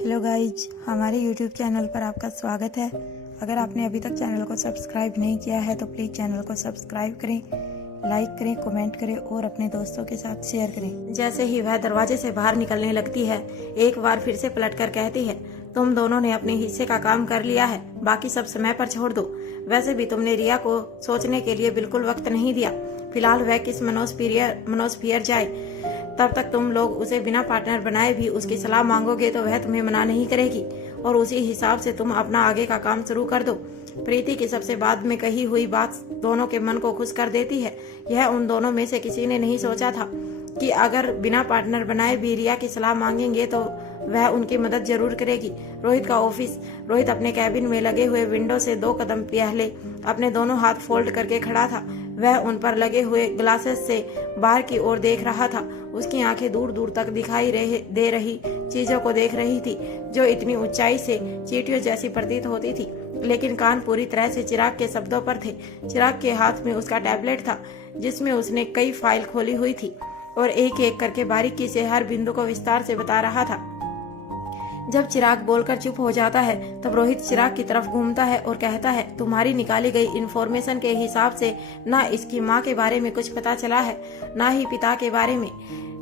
Hello guys, हमारे YouTube channel पर आपका स्वागत है। अगर आपने अभी तक चैनल को सब्सक्राइब नहीं किया है तो प्लीज़ चैनल को सब्सक्राइब करें, लाइक करें, कमेंट करें और अपने दोस्तों के साथ शेयर करें। जैसे ही वह दरवाजे से बाहर निकलने लगती है, एक बार फिर से पलटकर कहती है, तुम दोनों ने अपने हिस्से का काम कर लिया है, बाकी सब समय पर छोड़ दो। वैसे भी तुमने रिया को सोचने के लिए बिल्कुल वक्त नहीं दिया। फिलहाल वह किस मनोस्फीयर जाए, तब तक तुम लोग उसे बिना पार्टनर बनाए भी उसकी सलाह मांगोगे तो वह तुम्हें मना नहीं करेगी और उसी हिसाब से तुम अपना आगे का काम शुरू कर दो। प्रीति की सबसे बाद में कही हुई बात दोनों के मन को खुश कर देती है। यह उन दोनों में से किसी ने नहीं सोचा था कि अगर बिना पार्टनर बनाए भी रिया की सलाह मांगेंगे तो वह उनकी मदद जरूर करेगी। रोहित अपने कैबिन में लगे हुए विंडो से 2 कदम पहले अपने दोनों हाथ फोल्ड करके खड़ा था। वह उन पर लगे हुए ग्लासेस से बाहर की ओर देख रहा था। उसकी आंखें दूर दूर तक दिखाई दे रही चीजों को देख रही थी जो इतनी ऊंचाई से चींटियों जैसी प्रतीत होती थी, लेकिन कान पूरी तरह से चिराग के शब्दों पर थे। चिराग के हाथ में उसका टैबलेट था जिसमें उसने कई फाइल खोली हुई थी और एक एक करके बारीकी से हर बिंदु को विस्तार से बता रहा था। जब चिराग बोलकर चुप हो जाता है तब रोहित चिराग की तरफ घूमता है और कहता है, तुम्हारी निकाली गई इन्फॉर्मेशन के हिसाब से ना इसकी माँ के बारे में कुछ पता चला है, ना ही पिता के बारे में।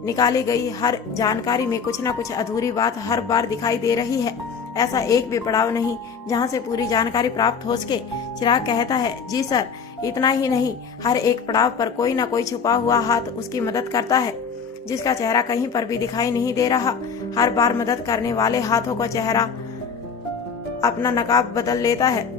निकाली गई हर जानकारी में कुछ न कुछ अधूरी बात हर बार दिखाई दे रही है। ऐसा एक भी पड़ाव नहीं जहाँ से पूरी जानकारी प्राप्त हो सके। चिराग कहता है, जी सर, इतना ही नहीं, हर एक पड़ाव पर कोई न कोई छुपा हुआ हाथ उसकी मदद करता है जिसका चेहरा कहीं पर भी दिखाई नहीं दे रहा। हर बार मदद करने वाले हाथों का चेहरा अपना नकाब बदल लेता है।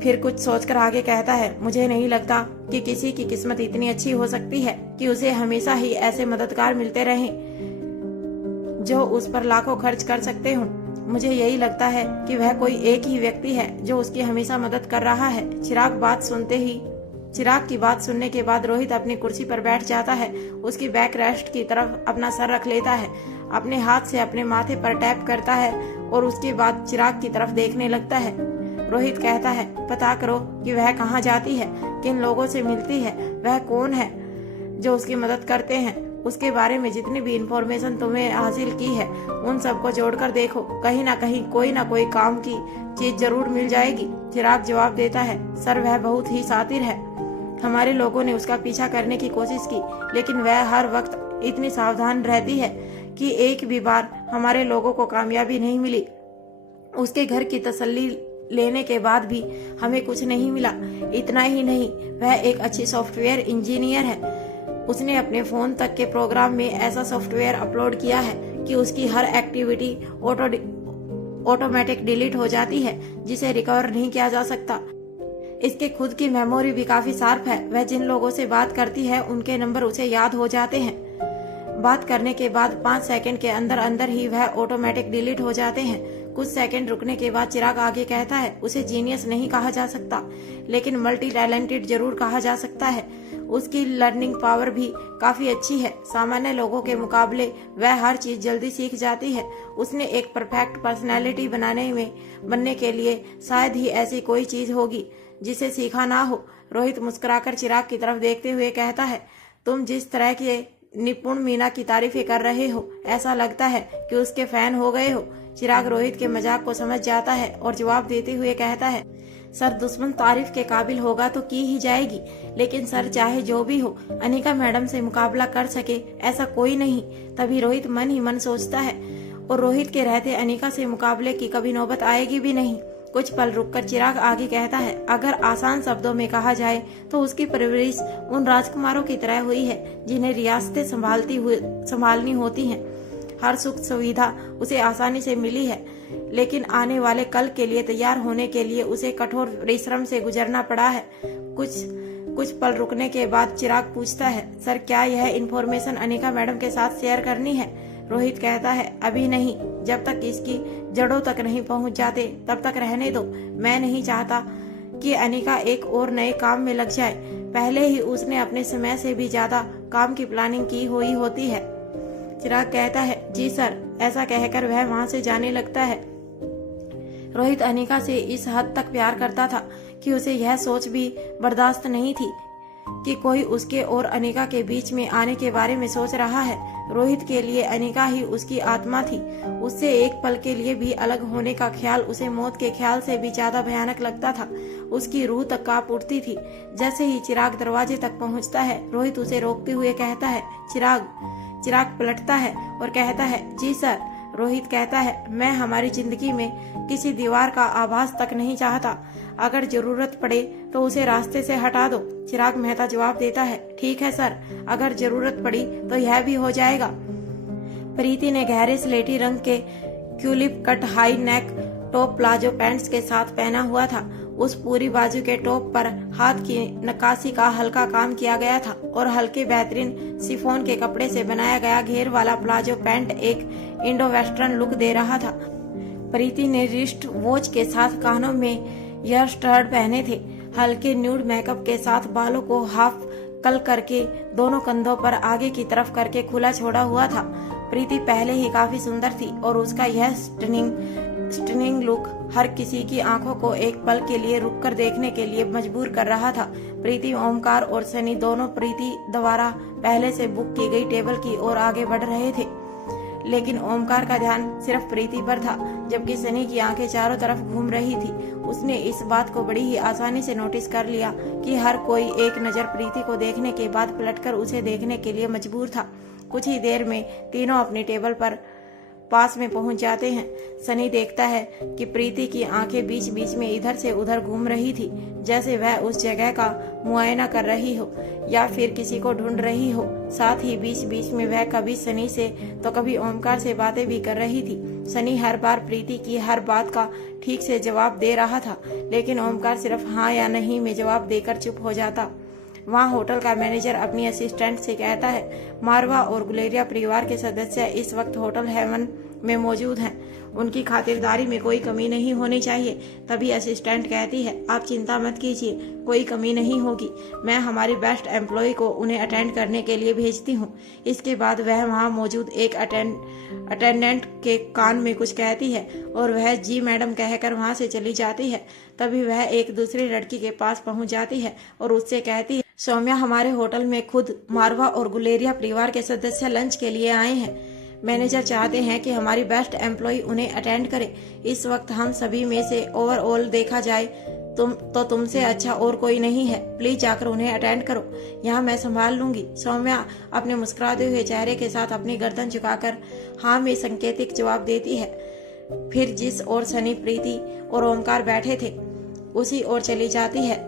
फिर कुछ सोचकर आगे कहता है, मुझे नहीं लगता कि किसी की किस्मत इतनी अच्छी हो सकती है कि उसे हमेशा ही ऐसे मददगार मिलते रहें जो उस पर लाखों खर्च कर सकते हों। मुझे यही लगता है कि वह कोई एक ही व्यक्ति है जो उसकी हमेशा मदद कर रहा है। चिराग की बात सुनने के बाद रोहित अपनी कुर्सी पर बैठ जाता है। उसकी बैक रेस्ट की तरफ अपना सर रख लेता है, अपने हाथ से अपने माथे पर टैप करता है और उसके बाद चिराग की तरफ देखने लगता है। रोहित कहता है, पता करो कि वह कहाँ जाती है, किन लोगों से मिलती है, वह कौन है जो उसकी मदद करते हैं। उसके बारे में जितनी भी इंफॉर्मेशन तुम्हें हासिल की है उन सबको जोड़कर देखो, कहीं ना कहीं कोई ना कोई काम की चीज जरूर मिल जाएगी। चिराग जवाब देता है, सर वह बहुत ही शातिर है। हमारे लोगों ने उसका पीछा करने की कोशिश की लेकिन वह हर वक्त इतनी सावधान रहती है कि एक भी बार हमारे लोगों को कामयाबी नहीं मिली। उसके घर की तसल्ली लेने के बाद भी हमें कुछ नहीं मिला। इतना ही नहीं, वह एक अच्छी सॉफ्टवेयर इंजीनियर है। उसने अपने फोन तक के प्रोग्राम में ऐसा सॉफ्टवेयर अपलोड किया है कि उसकी हर एक्टिविटी ऑटोमेटिक डिलीट हो जाती है जिसे रिकवर नहीं किया जा सकता। इसके खुद की मेमोरी भी काफी शार्प है। वह जिन लोगों से बात करती है उनके नंबर उसे याद हो जाते हैं। बात करने के बाद 5 सेकंड के अंदर ही वह ऑटोमेटिक डिलीट हो जाते हैं। कुछ सेकंड रुकने के बाद चिराग आगे कहता है, उसे जीनियस नहीं कहा जा सकता लेकिन मल्टी टैलेंटेड जरूर कहा जा सकता है। उसकी लर्निंग पावर भी काफी अच्छी है। सामान्य लोगों के मुकाबले वह हर चीज जल्दी सीख जाती है। उसने एक परफेक्ट पर्सनैलिटी बनने के लिए शायद ही ऐसी कोई चीज होगी जिसे सीखा ना हो। रोहित मुस्कुराकर चिराग की तरफ देखते हुए कहता है, तुम जिस तरह के निपुण मीना की तारीफें कर रहे हो ऐसा लगता है कि उसके फैन हो गए हो। चिराग रोहित के मजाक को समझ जाता है और जवाब देते हुए कहता है, सर दुश्मन तारीफ के काबिल होगा तो की ही जाएगी, लेकिन सर चाहे जो भी हो अनिका मैडम से मुकाबला कर सके ऐसा कोई नहीं। तभी रोहित मन ही मन सोचता है, और रोहित के रहते अनिका से मुकाबले की कभी नौबत आएगी भी नहीं। कुछ पल रुककर चिराग आगे कहता है, अगर आसान शब्दों में कहा जाए तो उसकी परवरिश उन राजकुमारों की तरह हुई है जिन्हें रियासतें संभालनी होती हैं। हर सुख सुविधा उसे आसानी से मिली है, लेकिन आने वाले कल के लिए तैयार होने के लिए उसे कठोर परिश्रम से गुजरना पड़ा है। कुछ पल रुकने के बाद चिराग पूछता है, सर क्या यह इन्फॉर्मेशन अनिका मैडम के साथ शेयर करनी है? रोहित कहता है, अभी नहीं, जब तक इसकी जड़ों तक नहीं पहुंच जाते तब तक रहने दो। मैं नहीं चाहता कि अनिका एक और नए काम में लग जाए। पहले ही उसने अपने समय से भी ज्यादा काम की प्लानिंग की हुई होती है। चिराग कहता है, जी सर। ऐसा कहकर वह वहां से जाने लगता है। रोहित अनिका से इस हद तक प्यार करता था कि उसे यह सोच भी बर्दाश्त नहीं थी कि कोई उसके और अनिका के बीच में आने के बारे में सोच रहा है। रोहित के लिए अनिका ही उसकी आत्मा थी। उससे एक पल के लिए भी अलग होने का ख्याल उसे मौत के ख्याल से भी ज्यादा भयानक लगता था। उसकी रूह तक कांप उठती थी। जैसे ही चिराग दरवाजे तक पहुंचता है, रोहित उसे रोकते हुए कहता है, चिराग। चिराग पलटता है और कहता है, जी सर। रोहित कहता है, मैं हमारी जिंदगी में किसी दीवार का आभास तक नहीं चाहता। अगर जरूरत पड़े तो उसे रास्ते से हटा दो। चिराग मेहता जवाब देता है, ठीक है सर, अगर जरूरत पड़ी तो यह भी हो जाएगा। प्रीति ने गहरे स्लेटी रंग के क्यूलिप cut high neck top palazzo pants के साथ पहना हुआ था। उस पूरी बाजू के टॉप पर हाथ की नक्काशी का हल्का काम किया गया था और हल्के बेहतरीन शिफॉन के कपड़े से बनाया गया घेर वाला प्लाजो पैंट एक इंडो वेस्टर्न लुक दे रहा था। प्रीति ने रिस्ट वॉच के साथ कानों में ईयर स्टड पहने थे। हल्के न्यूड मेकअप के साथ बालों को हाफ कल करके दोनों कंधों पर आगे की तरफ करके खुला छोड़ा हुआ था। प्रीति पहले ही काफी सुंदर थी और उसका यह स्टनिंग लुक हर किसी की आंखों को एक पल के लिए रुककर देखने के लिए मजबूर कर रहा था। प्रीति, ओमकार और सनी दोनों प्रीति द्वारा पहले से बुक की गई टेबल की ओर आगे बढ़ रहे थे, लेकिन ओमकार का ध्यान सिर्फ प्रीति पर था, जबकि सनी की आंखें चारों तरफ घूम रही थी। उसने इस बात को बड़ी ही आसानी से नोटिस कर लिया कि हर कोई एक नजर प्रीति को देखने के बाद पलटकर उसे देखने के लिए मजबूर था। कुछ ही देर में तीनों अपनी टेबल पर पास में पहुंच जाते हैं। सनी देखता है कि प्रीति की आंखें बीच बीच में इधर से उधर घूम रही थी, जैसे वह उस जगह का मुआयना कर रही हो या फिर किसी को ढूंढ रही हो। साथ ही बीच बीच में वह कभी सनी से तो कभी ओमकार से बातें भी कर रही थी। सनी हर बार प्रीति की हर बात का ठीक से जवाब दे रहा था, लेकिन ओमकार सिर्फ हाँ या नहीं में जवाब देकर चुप हो जाता। वहाँ होटल का मैनेजर अपनी असिस्टेंट से कहता है, मारवा और गुलेरिया परिवार के सदस्य इस वक्त होटल हेवन में मौजूद हैं। उनकी खातिरदारी में कोई कमी नहीं होनी चाहिए। तभी असिस्टेंट कहती है, आप चिंता मत कीजिए, कोई कमी नहीं होगी। मैं हमारी बेस्ट एम्प्लॉय को उन्हें अटेंड करने के लिए भेजती हूँ। इसके बाद वह वहाँ मौजूद एक अटेंडेंट के कान में कुछ कहती है और वह जी मैडम कहकर वहाँ से चली जाती है। तभी वह एक दूसरी लड़की के पास पहुँच जाती है और उससे कहती है, सौम्या, हमारे होटल में खुद मारवा और गुलेरिया परिवार के सदस्य लंच के लिए आए हैं। मैनेजर चाहते हैं कि हमारी बेस्ट एम्प्लॉय उन्हें अटेंड करे। इस वक्त हम सभी में से ओवरऑल देखा जाए तुमसे अच्छा और कोई नहीं है। प्लीज जाकर उन्हें अटेंड करो, यहाँ मैं संभाल लूंगी। सौम्या अपने मुस्कुराते हुए चेहरे के साथ अपनी गर्दन झुकाकर हाँ में संकेतिक जवाब देती है। फिर जिस ओर सनी, प्रीति और ओमकार बैठे थे उसी ओर चली जाती है।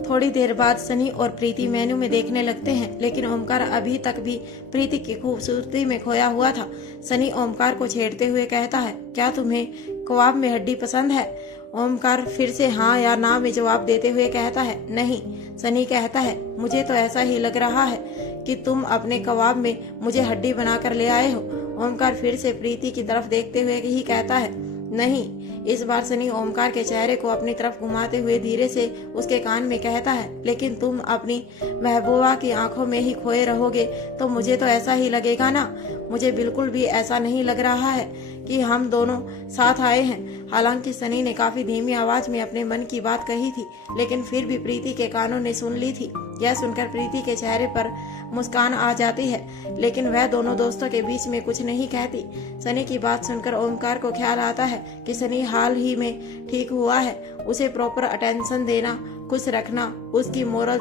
थोड़ी देर बाद सनी और प्रीति मेन्यू में देखने लगते हैं, लेकिन ओमकार अभी तक भी प्रीति की खूबसूरती में खोया हुआ था। सनी ओमकार को छेड़ते हुए कहता है, क्या तुम्हें कबाब में हड्डी पसंद है? ओमकार फिर से हाँ या ना में जवाब देते हुए कहता है, नहीं। सनी कहता है, मुझे तो ऐसा ही लग रहा है कि तुम अपने कबाब में मुझे हड्डी बनाकर ले आए हो। ओमकार फिर से प्रीति की तरफ देखते हुए ही कहता है, नहीं। इस बार सनी ओमकार के चेहरे को अपनी तरफ घुमाते हुए धीरे से उसके कान में कहता है, लेकिन तुम अपनी महबूबा की आंखों में ही खोए रहोगे तो मुझे तो ऐसा ही लगेगा ना। मुझे बिल्कुल भी ऐसा नहीं लग रहा है कि हम दोनों साथ आए हैं। हालांकि सनी ने काफी धीमी आवाज में अपने मन की बात कही थी, लेकिन फिर भी प्रीति के कानों ने सुन ली थी। यह सुनकर प्रीति के चेहरे पर मुस्कान आ जाती है, लेकिन वह दोनों दोस्तों के बीच में कुछ नहीं कहती। सनी की बात सुनकर ओमकार को ख्याल आता है कि सनी हाल ही में ठीक हुआ है। उसे प्रॉपर अटेंशन देना, खुश रखना उसकी मोरल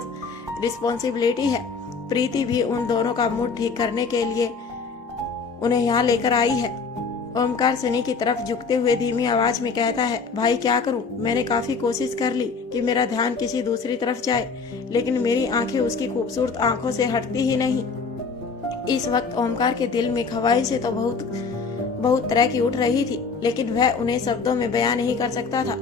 रिस्पॉन्सिबिलिटी है। प्रीति भी उन दोनों का मूड ठीक करने के लिए उन्हें यहाँ लेकर आई है। ओमकार सनी की तरफ झुकते हुए धीमी आवाज में कहता है, भाई क्या करूं? मैंने काफी कोशिश कर ली कि मेरा ध्यान किसी दूसरी तरफ जाए, लेकिन मेरी आंखें उसकी खूबसूरत आंखों से हटती ही नहीं। इस वक्त ओमकार के दिल में ख्वाहिशें तो बहुत तरह की उठ रही थी, लेकिन वह उन्हें शब्दों में बयां नहीं कर सकता था।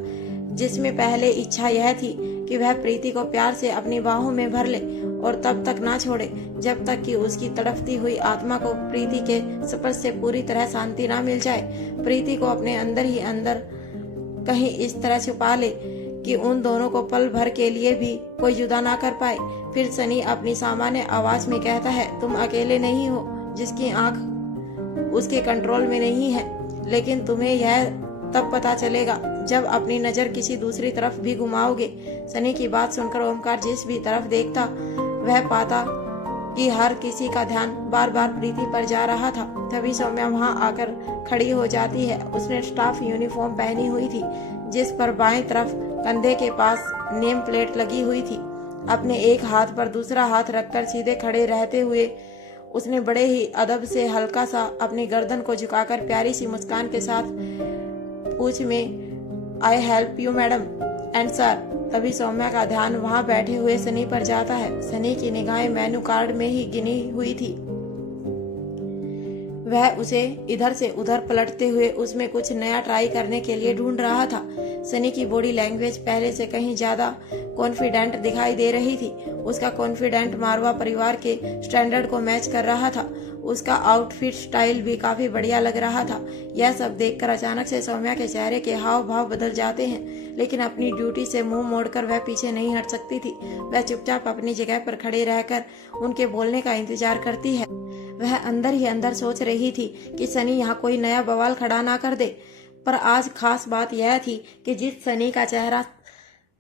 जिसमें पहले इच्छा यह थी कि वह प्रीति को प्यार से अपनी बाहों में भर ले और तब तक ना छोड़े जब तक कि उसकी तड़पती हुई आत्मा को प्रीति के स्पर्श से पूरी तरह शांति ना मिल जाए। प्रीति को अपने अंदर ही अंदर कहीं इस तरह छुपा ले कि उन दोनों को पल भर के लिए भी कोई जुदा ना कर पाए। फिर सनी अपनी सामान्य आवाज में कहता है, तुम अकेले नहीं हो जिसकी आंख उसके कंट्रोल में नहीं है, लेकिन तुम्हें यह तब पता चलेगा जब अपनी नजर किसी दूसरी तरफ भी घुमाओगे। सनी की बात सुनकर ओमकार जिस भी तरफ देखता वह पाता कि हर किसी का ध्यान बार बार प्रीति पर जा रहा था। तभी सौम्या वहां आकर खड़ी हो जाती है। उसने स्टाफ यूनिफॉर्म पहनी हुई थी, जिस पर बाएं तरफ कंधे के पास नेम प्लेट लगी हुई थी। अपने एक हाथ पर दूसरा हाथ रखकर सीधे खड़े रहते हुए उसने बड़े ही अदब से हल्का सा अपनी गर्दन को झुकाकर प्यारी सी मुस्कान के साथ पूछ में I help you madam and sir. तभी सौम्या का ध्यान वहां बैठे हुए सनी पर जाता है। सनी की निगाहें मेनू कार्ड में ही गिनी हुई थी। वह उसे इधर से उधर पलटते हुए उसमें कुछ नया ट्राई करने के लिए ढूंढ रहा था। सनी की बॉडी लैंग्वेज पहले से कहीं ज्यादा कॉन्फिडेंट दिखाई दे रही थी। उसका कॉन्फिडेंट मारवा परिवार के स्टैंडर्ड को मैच कर रहा था। उसका आउटफिट स्टाइल भी काफी बढ़िया लग रहा था। यह सब देखकर अचानक से सौम्या के चेहरे के हाव भाव बदल जाते हैं, लेकिन अपनी ड्यूटी से मुंह मोड़कर वह पीछे नहीं हट सकती थी। वह चुपचाप अपनी जगह पर खड़े रहकर उनके बोलने का इंतजार करती है। वह अंदर ही अंदर सोच रही थी कि सनी यहाँ कोई नया बवाल खड़ा ना कर दे। पर आज खास बात यह थी कि जिस सनी का चेहरा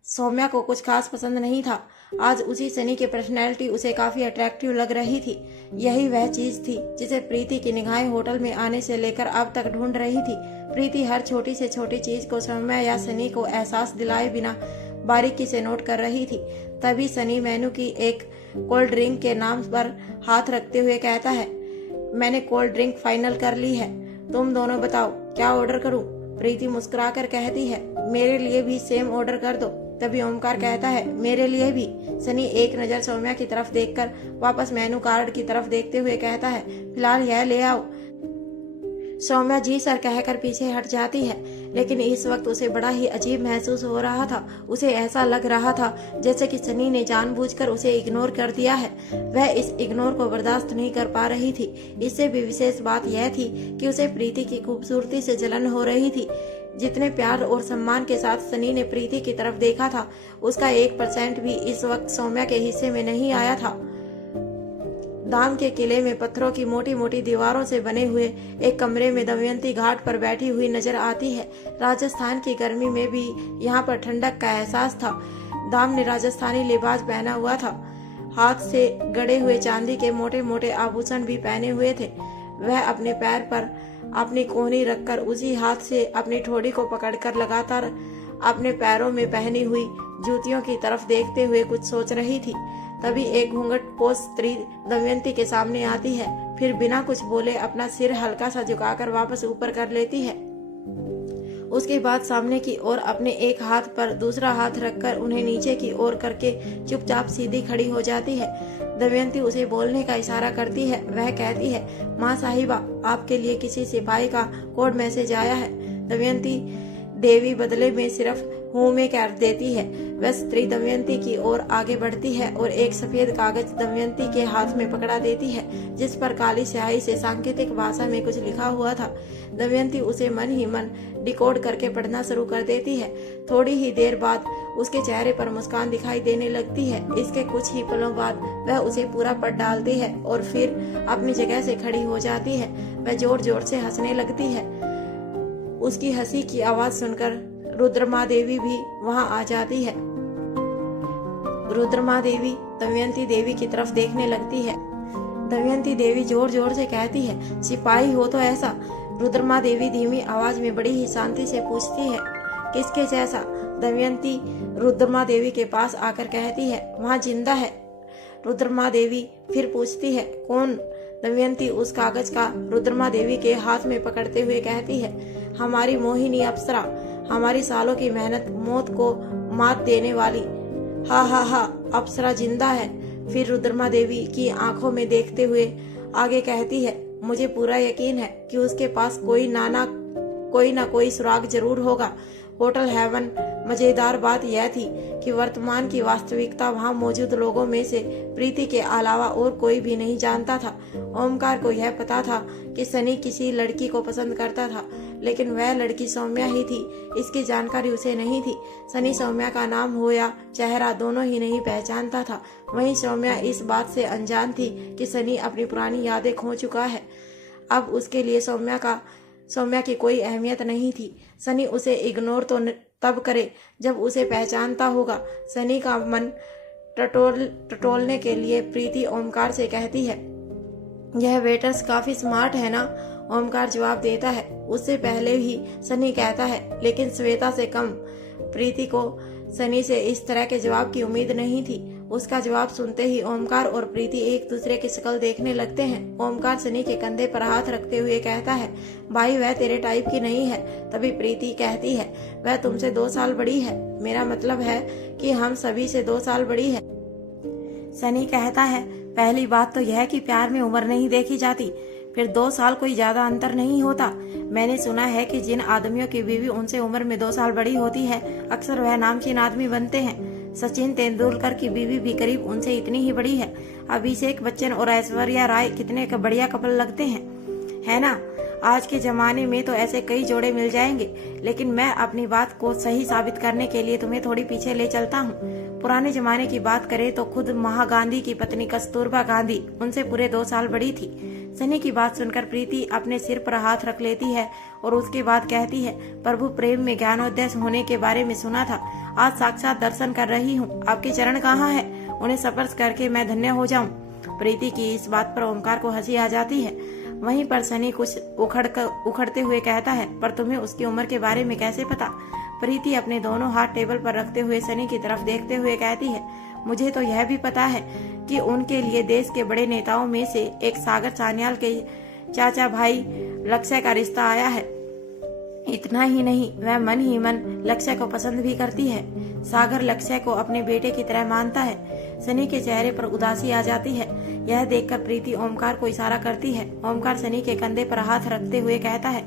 सौम्या को कुछ खास पसंद नहीं था, आज उसी सनी की पर्सनैलिटी उसे काफी अट्रैक्टिव लग रही थी। यही वह चीज थी जिसे प्रीति की निगाहें होटल में आने से लेकर अब तक ढूंढ रही थी। प्रीति हर छोटी से छोटी चीज को सौम्या या सनी को एहसास दिलाए बिना बारीकी से नोट कर रही थी। तभी सनी मेनू की एक कोल्ड ड्रिंक के नाम पर हाथ रखते हुए कहता है, मैंने कोल्ड ड्रिंक फाइनल कर ली है, तुम दोनों बताओ क्या ऑर्डर करूं? प्रीति मुस्कुराकर कहती है, मेरे लिए भी सेम ऑर्डर कर दो। तभी ओमकार कहता है, मेरे लिए भी। सनी एक नजर सौम्या की तरफ देखकर वापस मेनू कार्ड की तरफ देखते हुए कहता है, फिलहाल यह ले आओ। सौम्या जी सर कहकर पीछे हट जाती है, लेकिन इस वक्त उसे बड़ा ही अजीब महसूस हो रहा था। उसे ऐसा लग रहा था जैसे कि सनी ने जानबूझकर उसे इग्नोर कर दिया है। वह इस इग्नोर को बर्दाश्त नहीं कर पा रही थी। इससे भी विशेष बात यह थी कि उसे प्रीति की खूबसूरती से जलन हो रही थी। जितने प्यार और सम्मान के साथ सनी ने प्रीति की तरफ देखा था, उसका 1% भी इस वक्त सौम्या के हिस्से में नहीं आया था। दाम के किले में पत्थरों की मोटी मोटी दीवारों से बने हुए एक कमरे में दमयंती घाट पर बैठी हुई नजर आती है। राजस्थान की गर्मी में भी यहाँ पर ठंडक का एहसास था। दाम ने राजस्थानी लिबास पहना हुआ था। हाथ से गड़े हुए चांदी के मोटे मोटे आभूषण भी पहने हुए थे। वह अपने पैर पर अपनी कोहनी रखकर उसी हाथ से अपनी ठोड़ी को पकड़कर लगातार अपने पैरों में पहनी हुई जूतियों की तरफ देखते हुए कुछ सोच रही थी। तभी एक घूंघटपोश स्त्री दमयंती के सामने आती है, फिर बिना कुछ बोले अपना सिर हल्का सा झुकाकर वापस ऊपर कर लेती है। उसके बाद सामने की ओर अपने एक हाथ पर दूसरा हाथ रखकर उन्हें नीचे की ओर करके चुपचाप सीधी खड़ी हो जाती है। दमयंती उसे बोलने का इशारा करती है। वह कहती है, माँ साहिबा, आपके लिए किसी सिपाही का कोड मैसेज आया है। दमयंती देवी बदले में सिर्फ हूं में कर देती है। वह स्त्री दमयंती की ओर आगे बढ़ती है और एक सफेद कागज दमयंती के हाथ में पकड़ा देती है, जिस पर काली स्याही से सांकेतिक भाषा में कुछ लिखा हुआ था। दमयंती उसे मन ही मन डिकोड करके पढ़ना शुरू कर देती है। थोड़ी ही देर बाद उसके चेहरे पर मुस्कान दिखाई देने लगती है। इसके कुछ ही पलों बाद वह उसे पूरा पढ़ डालती है और फिर अपनी जगह से खड़ी हो जाती है। वह जोर जोर से हंसने लगती है। उसकी हंसी की आवाज सुनकर रुद्रमा देवी भी वहां आ जाती है। रुद्रमा देवी दमयंती देवी की तरफ देखने लगती है। दमयंती देवी जोर जोर से कहती है, सिपाही हो तो ऐसा? रुद्रमा देवी धीमी आवाज में बड़ी ही शांति से पूछती है, किसके जैसा? दमयंती रुद्रमा देवी के पास आकर कहती है, वहाँ जिंदा है। रुद्रमा देवी फिर पूछती है, कौन? दमयंती उस कागज का रुद्रमा देवी के हाथ में पकड़ते हुए कहती है, हमारी मोहिनी अप्सरा, हमारी सालों की मेहनत मौत को मात देने वाली। हा हा हा, अप्सरा जिंदा है। फिर रुद्रमा देवी की आंखों में देखते हुए आगे कहती है, मुझे पूरा यकीन है कि उसके पास कोई ना कोई सुराग जरूर होगा। होटल हेवन मजेदार बात यह थी कि वर्तमान की वास्तविकता वहां मौजूद लोगों में से प्रीति के अलावा और कोई भी नहीं जानता था। ओमकार को यह पता था कि सनी किसी लड़की को पसंद करता था, लेकिन वह लड़की सौम्या ही थी। इसकी जानकारी उसे नहीं थी। सनी सौम्या का नाम हो या चेहरा दोनों ही नहीं पहचानता था। वहीं सौम्या इस बात से अनजान थी कि सनी अपनी पुरानी यादें खो चुका है। अब उसके लिए सौम्या की कोई अहमियत नहीं थी। सनी उसे इग्नोर तो तब करे जब उसे पहचानता होगा। सनी का मन टटोलने के लिए प्रीति ओमकार से कहती है, यह वेटर्स काफी स्मार्ट है ना? ओमकार जवाब देता है। उससे पहले ही सनी कहता है, लेकिन श्वेता से कम। प्रीति को सनी से इस तरह के जवाब की उम्मीद नहीं थी। उसका जवाब सुनते ही ओमकार और प्रीति एक दूसरे की शक्ल देखने लगते हैं। ओमकार सनी के कंधे पर हाथ रखते हुए कहता है, भाई वह तेरे टाइप की नहीं है। तभी प्रीति कहती है, वह तुमसे 2 साल बड़ी है। मेरा मतलब है कि हम सभी से 2 साल बड़ी है। सनी कहता है, पहली बात तो यह कि प्यार में उम्र नहीं देखी जाती, फिर 2 साल कोई ज्यादा अंतर नहीं होता। मैंने सुना है कि जिन आदमियों की बीवी उनसे उम्र में 2 साल बड़ी होती है, अक्सर वह नामचीन आदमी बनते हैं। सचिन तेंदुलकर की बीवी भी करीब उनसे इतनी ही बड़ी है। अभिषेक बच्चन और ऐश्वर्या राय कितने बढ़िया कपल लगते हैं, है ना? आज के जमाने में तो ऐसे कई जोड़े मिल जाएंगे। लेकिन मैं अपनी बात को सही साबित करने के लिए तुम्हें थोड़ी पीछे ले चलता हूँ। पुराने जमाने की बात करें तो खुद महात्मा गांधी की पत्नी कस्तूरबा गांधी उनसे पूरे 2 साल बड़ी थी। सनी की बात सुनकर प्रीति अपने सिर पर हाथ रख लेती है और उसके बाद कहती है, प्रभु प्रेम में ज्ञानोदय होने के बारे में सुना था, आज साक्षात दर्शन कर रही हूँ। आपके चरण कहाँ है? उन्हें स्पर्श करके मैं धन्य हो जाऊं। प्रीति की इस बात पर ओमकार को हंसी आ जाती है। वहीं पर सनी कुछ उखड़ते हुए कहता है, पर तुम्हें उसकी उम्र के बारे में कैसे पता? प्रीति अपने दोनों हाथ टेबल पर रखते हुए सनी की तरफ देखते हुए कहती है, मुझे तो यह भी पता है कि उनके लिए देश के बड़े नेताओं में से एक सागर सान्याल के चाचा भाई लक्ष्य का रिश्ता आया है। इतना ही नहीं, वह मन ही मन लक्ष्य को पसंद भी करती है। सागर लक्ष्य को अपने बेटे की तरह मानता है। सनी के चेहरे पर उदासी आ जाती है। यह देखकर प्रीति ओमकार को इशारा करती है। ओमकार सनी के कंधे पर हाथ रखते हुए कहता है,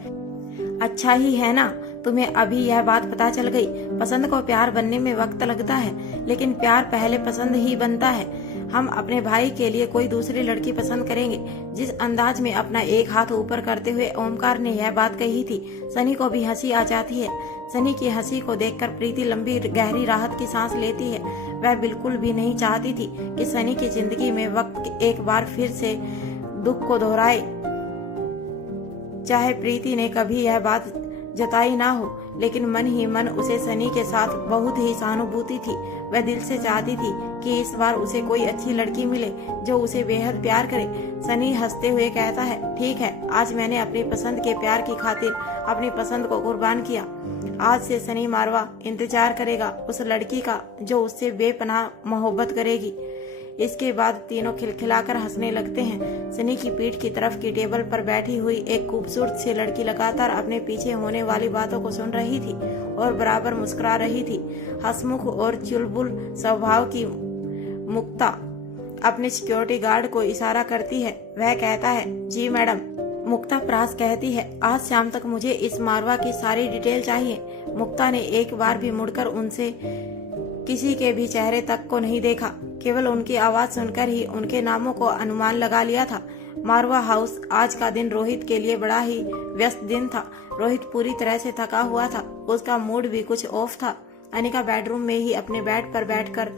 अच्छा ही है ना, तुम्हें अभी यह बात पता चल गई। पसंद को प्यार बनने में वक्त लगता है, लेकिन प्यार पहले पसंद ही बनता है। हम अपने भाई के लिए कोई दूसरी लड़की पसंद करेंगे। जिस अंदाज में अपना एक हाथ ऊपर करते हुए ओमकार ने यह बात कही थी, सनी को भी हंसी आ जाती है। सनी की हंसी को देखकर प्रीति लंबी गहरी राहत की सांस लेती है। वह बिल्कुल भी नहीं चाहती थी कि सनी की जिंदगी में वक्त एक बार फिर से दुख को दोहराए। चाहे प्रीति ने कभी यह बात जताई ना हो, लेकिन मन ही मन उसे सनी के साथ बहुत ही सहानुभूति थी। वह दिल से चाहती थी कि इस बार उसे कोई अच्छी लड़की मिले जो उसे बेहद प्यार करे। सनी हंसते हुए कहता है, ठीक है, आज मैंने अपनी पसंद के प्यार की खातिर अपनी पसंद को कुर्बान किया। आज से सनी मारवा इंतजार करेगा उस लड़की का जो उससे बेपनाह मोहब्बत करेगी। इसके बाद तीनों खिलखिलाकर हंसने लगते हैं। सनी की पीठ की तरफ की टेबल पर बैठी हुई एक खूबसूरत सी लड़की लगातार अपने पीछे होने वाली बातों को सुन रही थी और बराबर मुस्कुरा रही थी। हंसमुख और चुलबुल स्वभाव की मुक्ता अपने सिक्योरिटी गार्ड को इशारा करती है। वह कहता है, जी मैडम। मुक्ता प्रास कहती है, आज शाम तक मुझे इस मारवा की सारी डिटेल चाहिए। मुक्ता ने एक बार भी मुड़कर उनसे किसी के भी चेहरे तक को नहीं देखा, केवल उनकी आवाज सुनकर ही उनके नामों को अनुमान लगा लिया था। मारवा हाउस आज का दिन रोहित के लिए बड़ा ही व्यस्त दिन था। रोहित पूरी तरह से थका हुआ था, उसका मूड भी कुछ ऑफ था। अनिका बेडरूम में ही अपने बेड पर बैठकर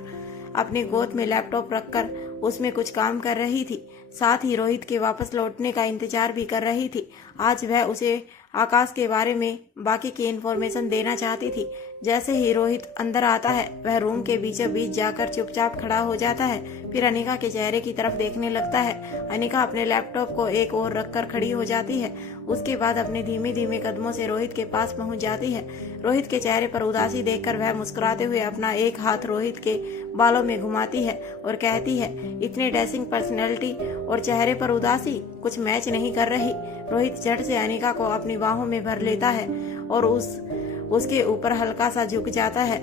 अपनी गोद में लैपटॉप रखकर उसमें कुछ काम कर रही थी। साथ ही रोहित के वापस लौटने का इंतजार भी कर रही थी। आज वह उसे आकाश के बारे में बाकी की इन्फॉर्मेशन देना चाहती थी। जैसे ही रोहित अंदर आता है, वह रूम के बीचों बीच जाकर चुपचाप खड़ा हो जाता है, फिर अनिका के चेहरे की तरफ देखने लगता है। अनिका अपने लैपटॉप को एक ओर रखकर खड़ी हो जाती है। उसके बाद अपने धीमे धीमे कदमों से रोहित के पास पहुंच जाती है। रोहित के चेहरे पर उदासी देखकर वह मुस्कुराते हुए अपना एक हाथ रोहित के बालों में घुमाती है और कहती है, इतने ड्रेसिंग पर्सनैलिटी और चेहरे पर उदासी कुछ मैच नहीं कर रही। रोहित झट से अनिका को अपनी बाहों में भर लेता है और उसके ऊपर हल्का सा झुक जाता है,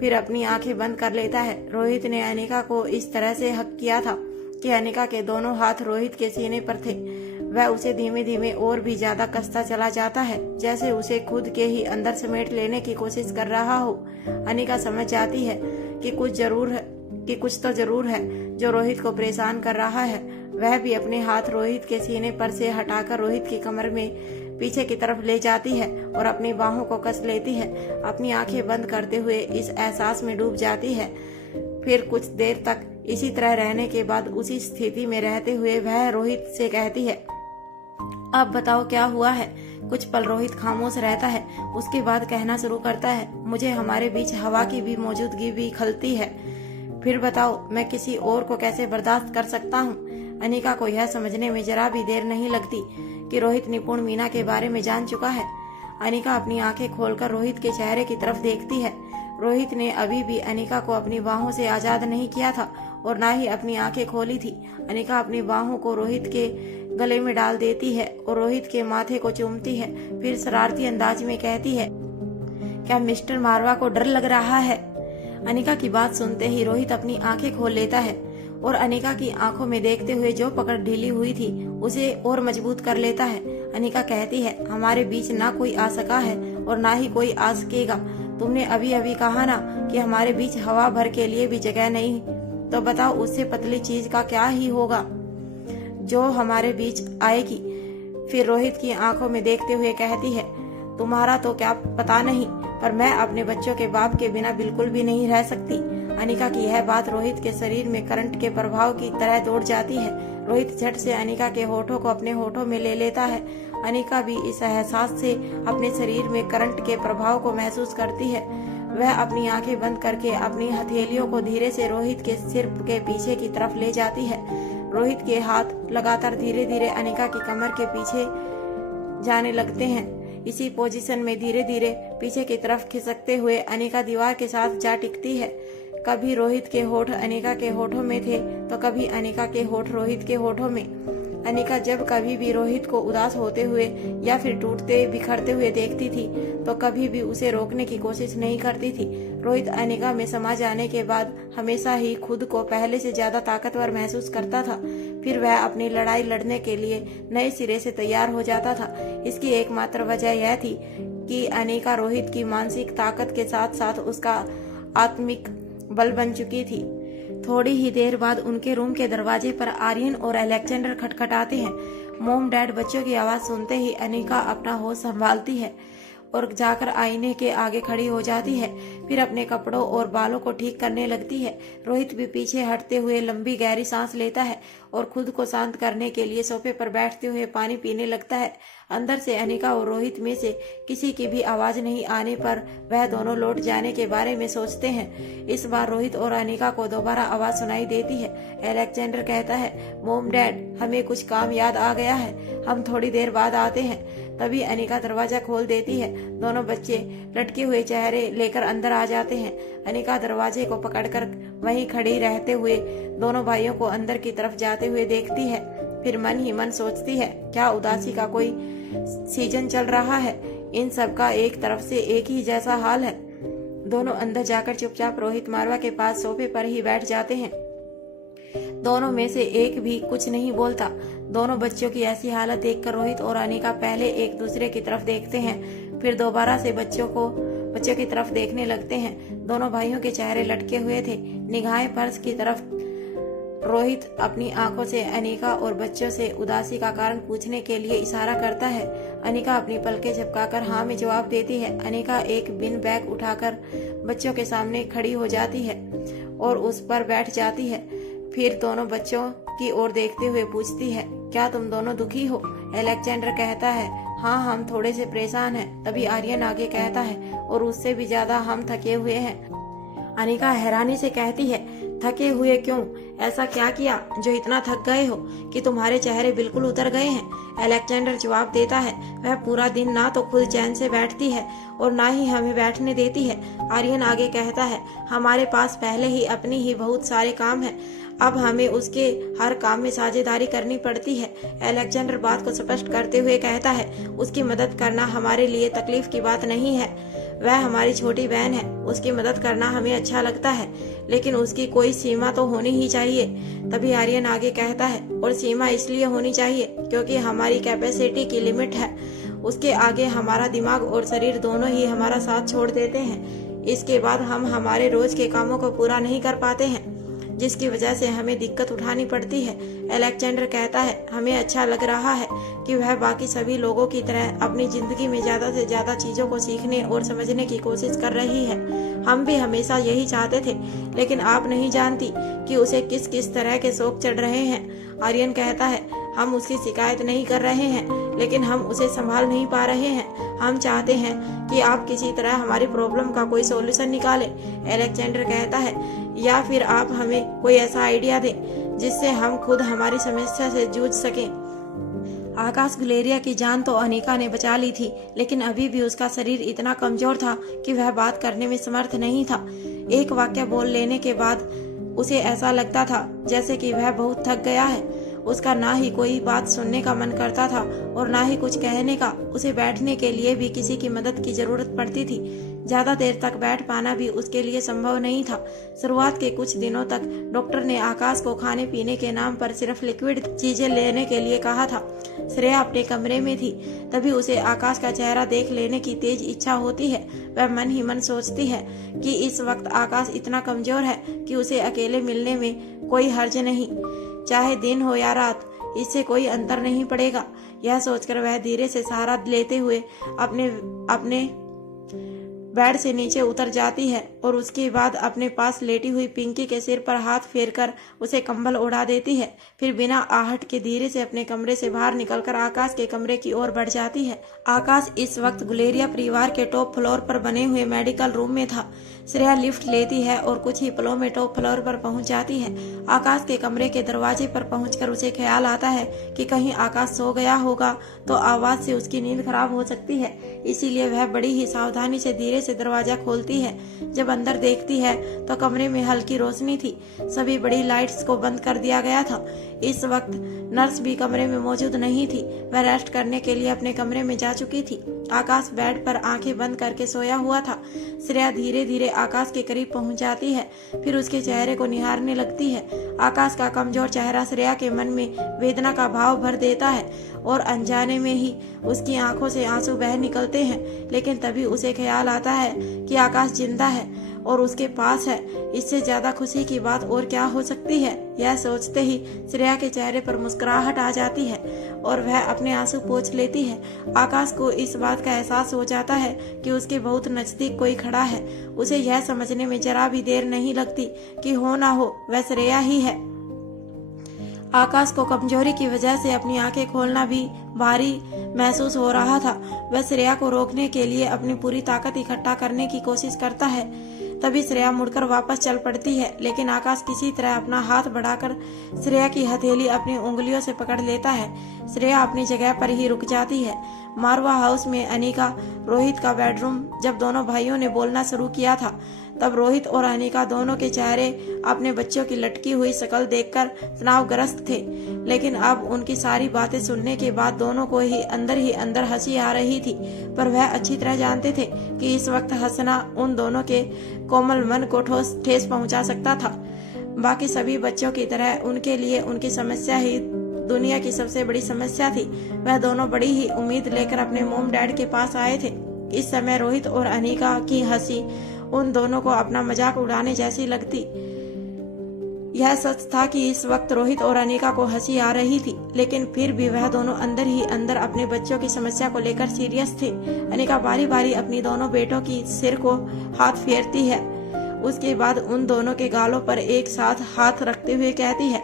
फिर अपनी आंखें बंद कर लेता है। रोहित ने अनिका को इस तरह से हक किया था कि अनिका के दोनों हाथ रोहित के सीने पर थे। वह उसे धीमे धीमे और भी ज्यादा कसता चला जाता है, जैसे उसे खुद के ही अंदर समेट लेने की कोशिश कर रहा हो। अनिका समझ जाती है कि कुछ तो जरूर है जो रोहित को परेशान कर रहा है। वह भी अपने हाथ रोहित के सीने पर से हटाकर रोहित की कमर में पीछे की तरफ ले जाती है और अपनी बाहों को कस लेती है। अपनी आंखें बंद करते हुए इस एहसास में डूब जाती है। फिर कुछ देर तक इसी तरह रहने के बाद उसी स्थिति में रहते हुए वह रोहित से कहती है, अब बताओ क्या हुआ है। कुछ पल रोहित खामोश रहता है, उसके बाद कहना शुरू करता है, मुझे हमारे बीच हवा की भी मौजूदगी भी खलती है। फिर बताओ मैं किसी और को कैसे बर्दाश्त कर सकता हूँ। अनिका को यह समझने में जरा भी देर नहीं लगती कि रोहित निपुण मीना के बारे में जान चुका है। अनिका अपनी आंखें खोलकर रोहित के चेहरे की तरफ देखती है। रोहित ने अभी भी अनिका को अपनी बाहों से आजाद नहीं किया था और ना ही अपनी आंखें खोली थी। अनिका अपनी बाहों को रोहित के गले में डाल देती है और रोहित के माथे को चूमती है। फिर शरारती अंदाज में कहती है, क्या मिस्टर मारवा को डर लग रहा है? अनिका की बात सुनते ही रोहित अपनी आंखें खोल लेता है और अनिका की आंखों में देखते हुए जो पकड़ ढीली हुई थी उसे और मजबूत कर लेता है। अनिका कहती है, हमारे बीच ना कोई आ सका है और ना ही कोई आ सकेगा। तुमने अभी अभी कहा ना कि हमारे बीच हवा भर के लिए भी जगह नहीं, तो बताओ उससे पतली चीज का क्या ही होगा जो हमारे बीच आएगी। फिर रोहित की आंखों में देखते हुए कहती है, तुम्हारा तो क्या पता नहीं, पर मैं अपने बच्चों के बाप के बिना बिल्कुल भी नहीं रह सकती। अनिका की यह बात रोहित के शरीर में करंट के प्रभाव की तरह दौड़ जाती है। रोहित झट से अनिका के होठों को अपने होठों में ले लेता है। अनिका भी इस एहसास से अपने शरीर में करंट के प्रभाव को महसूस करती है। वह अपनी आंखें बंद करके अपनी हथेलियों को धीरे से रोहित के सिर के पीछे की तरफ ले जाती है। रोहित के हाथ लगातार धीरे धीरे अनिका की कमर के पीछे जाने लगते हैं। इसी पोजीशन में धीरे धीरे पीछे की तरफ खिसकते हुए अनिका दीवार के साथ जा टिकती है। कभी रोहित के होठ अनिका के होठों में थे तो कभी अनिका के होठ रोहित के होठों में। अनिका जब कभी भी रोहित को उदास होते हुए या फिर टूटते बिखरते हुए देखती थी तो कभी भी उसे रोकने की कोशिश नहीं करती थी। रोहित अनिका में समा जाने के बाद हमेशा ही खुद को पहले से ज्यादा ताकतवर महसूस करता था। फिर वह अपनी लड़ाई लड़ने के लिए नए सिरे से तैयार हो जाता था। इसकी एकमात्र वजह यह थी कि अनिका रोहित की मानसिक ताकत के साथ साथ उसका आत्मिक बल बन चुकी थी। थोड़ी ही देर बाद उनके रूम के दरवाजे पर आर्यन और अलेक्जेंडर खटखटाते हैं। मॉम डैड बच्चों की आवाज सुनते ही अनिका अपना होश संभालती है और जाकर आईने के आगे खड़ी हो जाती है। फिर अपने कपड़ों और बालों को ठीक करने लगती है। रोहित भी पीछे हटते हुए लंबी गहरी सांस लेता है और खुद को शांत करने के लिए सोफे पर बैठते हुए पानी पीने लगता है। अंदर से अनिका और रोहित में से किसी की भी आवाज नहीं आने पर वह दोनों लौट जाने के बारे में सोचते हैं। इस बार रोहित और अनिका को दोबारा आवाज सुनाई देती है। अलेक्जेंडर कहता है, मॉम डैड हमें कुछ काम याद आ गया है, हम थोड़ी देर बाद आते हैं। तभी अनिका दरवाजा खोल देती है। दोनों बच्चे लटके हुए चेहरे लेकर अंदर आ जाते हैं। अनिका दरवाजे को पकड़कर वहीं खड़ी रहते हुए दोनों भाइयों को अंदर की तरफ जाते हुए देखती है। फिर मन ही मन सोचती है, क्या उदासी का कोई सीजन चल रहा है? इन सब का एक तरफ से एक ही जैसा हाल है। दोनों अंदर जाकर चुपचाप रोहित मारवा के पास सोफे पर ही बैठ जाते हैं। दोनों में से एक भी कुछ नहीं बोलता। दोनों बच्चों की ऐसी हालत देखकर रोहित और अनिका पहले एक दूसरे की तरफ देखते हैं, फिर दोबारा से बच्चों की तरफ देखने लगते हैं। दोनों भाइयों के चेहरे लटके हुए थे, निगाहें फर्श की तरफ। रोहित अपनी आंखों से अनिका और बच्चों से उदासी का कारण पूछने के लिए इशारा करता है। अनिका अपनी पलकें झपकाकर हाँ में जवाब देती है। अनिका एक बिन बैग उठाकर बच्चों के सामने खड़ी हो जाती है और उस पर बैठ जाती है। फिर दोनों बच्चों की ओर देखते हुए पूछती है, क्या तुम दोनों दुखी हो? अलेक्जेंडर कहता है, हाँ हम थोड़े से परेशान हैं। तभी आर्यन आगे कहता है, और उससे भी ज्यादा हम थके हुए हैं। अनिका हैरानी से कहती है, थके हुए क्यों? ऐसा क्या किया जो इतना थक गए हो कि तुम्हारे चेहरे बिल्कुल उतर गए हैं? अलेक्जेंडर जवाब देता है, वह पूरा दिन ना तो खुद चैन से बैठती है और ना ही हमें बैठने देती है। आर्यन आगे कहता है, हमारे पास पहले ही अपनी ही बहुत सारे काम हैं, अब हमें उसके हर काम में साझेदारी करनी पड़ती है। अलेक्जेंडर बात को स्पष्ट करते हुए कहता है, उसकी मदद करना हमारे लिए तकलीफ की बात नहीं है। वह हमारी छोटी बहन है, उसकी मदद करना हमें अच्छा लगता है, लेकिन उसकी कोई सीमा तो होनी ही चाहिए। तभी आर्यन आगे कहता है, और सीमा इसलिए होनी चाहिए क्योंकि हमारी कैपेसिटी की लिमिट है। उसके आगे हमारा दिमाग और शरीर दोनों ही हमारा साथ छोड़ देते हैं। इसके बाद हम हमारे रोज के कामों को पूरा नहीं कर पाते हैं, जिसकी वजह से हमें दिक्कत उठानी पड़ती है। अलेक्जेंडर कहता है, हमें अच्छा लग रहा है कि वह बाकी सभी लोगों की तरह अपनी जिंदगी में ज्यादा से ज्यादा चीजों को सीखने और समझने की कोशिश कर रही है। हम भी हमेशा यही चाहते थे, लेकिन आप नहीं जानती कि उसे किस किस तरह के शौक चढ़ रहे हैं। आर्यन कहता है, हम उसकी शिकायत नहीं कर रहे हैं, लेकिन हम उसे संभाल नहीं पा रहे हैं। हम चाहते हैं कि आप किसी तरह हमारी प्रॉब्लम का कोई सॉल्यूशन निकालें। अलेक्जेंडर कहता है, या फिर आप हमें कोई ऐसा आइडिया दें जिससे हम खुद हमारी समस्या से जूझ सकें। आकाश गुलेरिया की जान तो अनिका ने बचा ली थी, लेकिन अभी भी उसका शरीर इतना कमजोर था कि वह बात करने में समर्थ नहीं था। एक वाक्य बोल लेने के बाद उसे ऐसा लगता था जैसे कि वह बहुत थक गया है। उसका ना ही कोई बात सुनने का मन करता था और ना ही कुछ कहने का। उसे बैठने के लिए भी किसी की मदद की जरूरत पड़ती थी। ज्यादा देर तक बैठ पाना भी उसके लिए संभव नहीं था। शुरुआत के कुछ दिनों तक डॉक्टर ने आकाश को खाने पीने के नाम पर सिर्फ लिक्विड चीजें लेने के लिए कहा था। श्रेया अपने कमरे में थी, तभी उसे आकाश का चेहरा देख लेने की तेज इच्छा होती है। वह मन ही मन सोचती है कि इस वक्त आकाश इतना कमजोर है कि उसे अकेले मिलने में कोई हर्ज नहीं, चाहे दिन हो या रात, इससे कोई अंतर नहीं पड़ेगा। यह सोचकर वह धीरे से सहारा लेते हुए अपने बेड से नीचे उतर जाती है और उसके बाद अपने पास लेटी हुई पिंकी के सिर पर हाथ फेरकर उसे कंबल उड़ा देती है। फिर बिना आहट के धीरे से अपने कमरे से बाहर निकलकर आकाश के कमरे की ओर बढ़ जाती है। आकाश इस वक्त गुलेरिया परिवार के टॉप फ्लोर पर बने हुए मेडिकल रूम में था। श्रेया लिफ्ट लेती है और कुछ ही पलों में टॉप फ्लोर पर पहुंच जाती है। आकाश के कमरे के दरवाजे पर पहुंचकर उसे ख्याल आता है कि कहीं आकाश सो गया होगा तो आवाज से उसकी नींद खराब हो सकती है। इसीलिए वह बड़ी ही सावधानी से धीरे से दरवाजा खोलती है। जब अंदर देखती है तो कमरे में हल्की रोशनी थी। सभी बड़ी लाइट्स को बंद कर दिया गया था। इस वक्त नर्स भी कमरे में मौजूद नहीं थी। वह रेस्ट करने के लिए अपने कमरे में जा चुकी थी। आकाश बेड पर आंखें बंद करके सोया हुआ था। श्रेया धीरे धीरे आकाश के करीब पहुंच जाती है, फिर उसके चेहरे को निहारने लगती है। आकाश का कमजोर चेहरा श्रेया के मन में वेदना का भाव भर देता है और अनजाने में ही उसकी आंखों से आंसू बह निकलते हैं। लेकिन तभी उसे ख्याल आता है कि आकाश जिंदा है और उसके पास है। इससे ज्यादा खुशी की बात और क्या हो सकती है। यह सोचते ही श्रेया के चेहरे पर मुस्कुराहट आ जाती है और वह अपने आंसू पोंछ लेती है। आकाश को इस बात का एहसास हो जाता है कि उसके बहुत नजदीक कोई खड़ा है। उसे यह समझने में जरा भी देर नहीं लगती कि हो ना हो वह श्रेया ही है। आकाश को कमजोरी की वजह से अपनी आंखें खोलना भी भारी महसूस हो रहा था। वह श्रेया को रोकने के लिए अपनी पूरी ताकत इकट्ठा करने की कोशिश करता है। तभी श्रेया मुड़कर वापस चल पड़ती है, लेकिन आकाश किसी तरह अपना हाथ बढ़ाकर श्रेया की हथेली अपनी उंगलियों से पकड़ लेता है। श्रेया अपनी जगह पर ही रुक जाती है। मारवा हाउस में अनिका, रोहित का बेडरूम। जब दोनों भाइयों ने बोलना शुरू किया था तब रोहित और अनिका दोनों के चेहरे अपने बच्चों की लटकी हुई शक्ल देखकर तनावग्रस्त थे। लेकिन अब उनकी सारी बातें सुनने के बाद दोनों को ही अंदर हंसी आ रही थी। पर वह अच्छी तरह जानते थे कि इस वक्त हंसना उन दोनों के कोमल मन को ठेस पहुंचा सकता था। बाकी सभी बच्चों की तरह उनके लिए उनकी समस्या ही दुनिया की सबसे बड़ी समस्या थी। वह दोनों बड़ी ही उम्मीद लेकर अपने मोम डैड के पास आए थे। इस समय रोहित और अनिका की हंसी उन दोनों को अपना मजाक उड़ाने जैसी लगती। यह सच था कि इस वक्त रोहित और अनिका को हंसी आ रही थी, लेकिन फिर भी वह दोनों अंदर ही अंदर अपने बच्चों की समस्या को लेकर सीरियस थे। अनिका बारी बारी अपनी दोनों बेटों की सिर को हाथ फेरती है। उसके बाद उन दोनों के गालों पर एक साथ हाथ रखते हुए कहती है,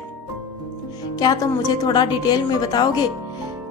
क्या तुम मुझे थोड़ा डिटेल में बताओगे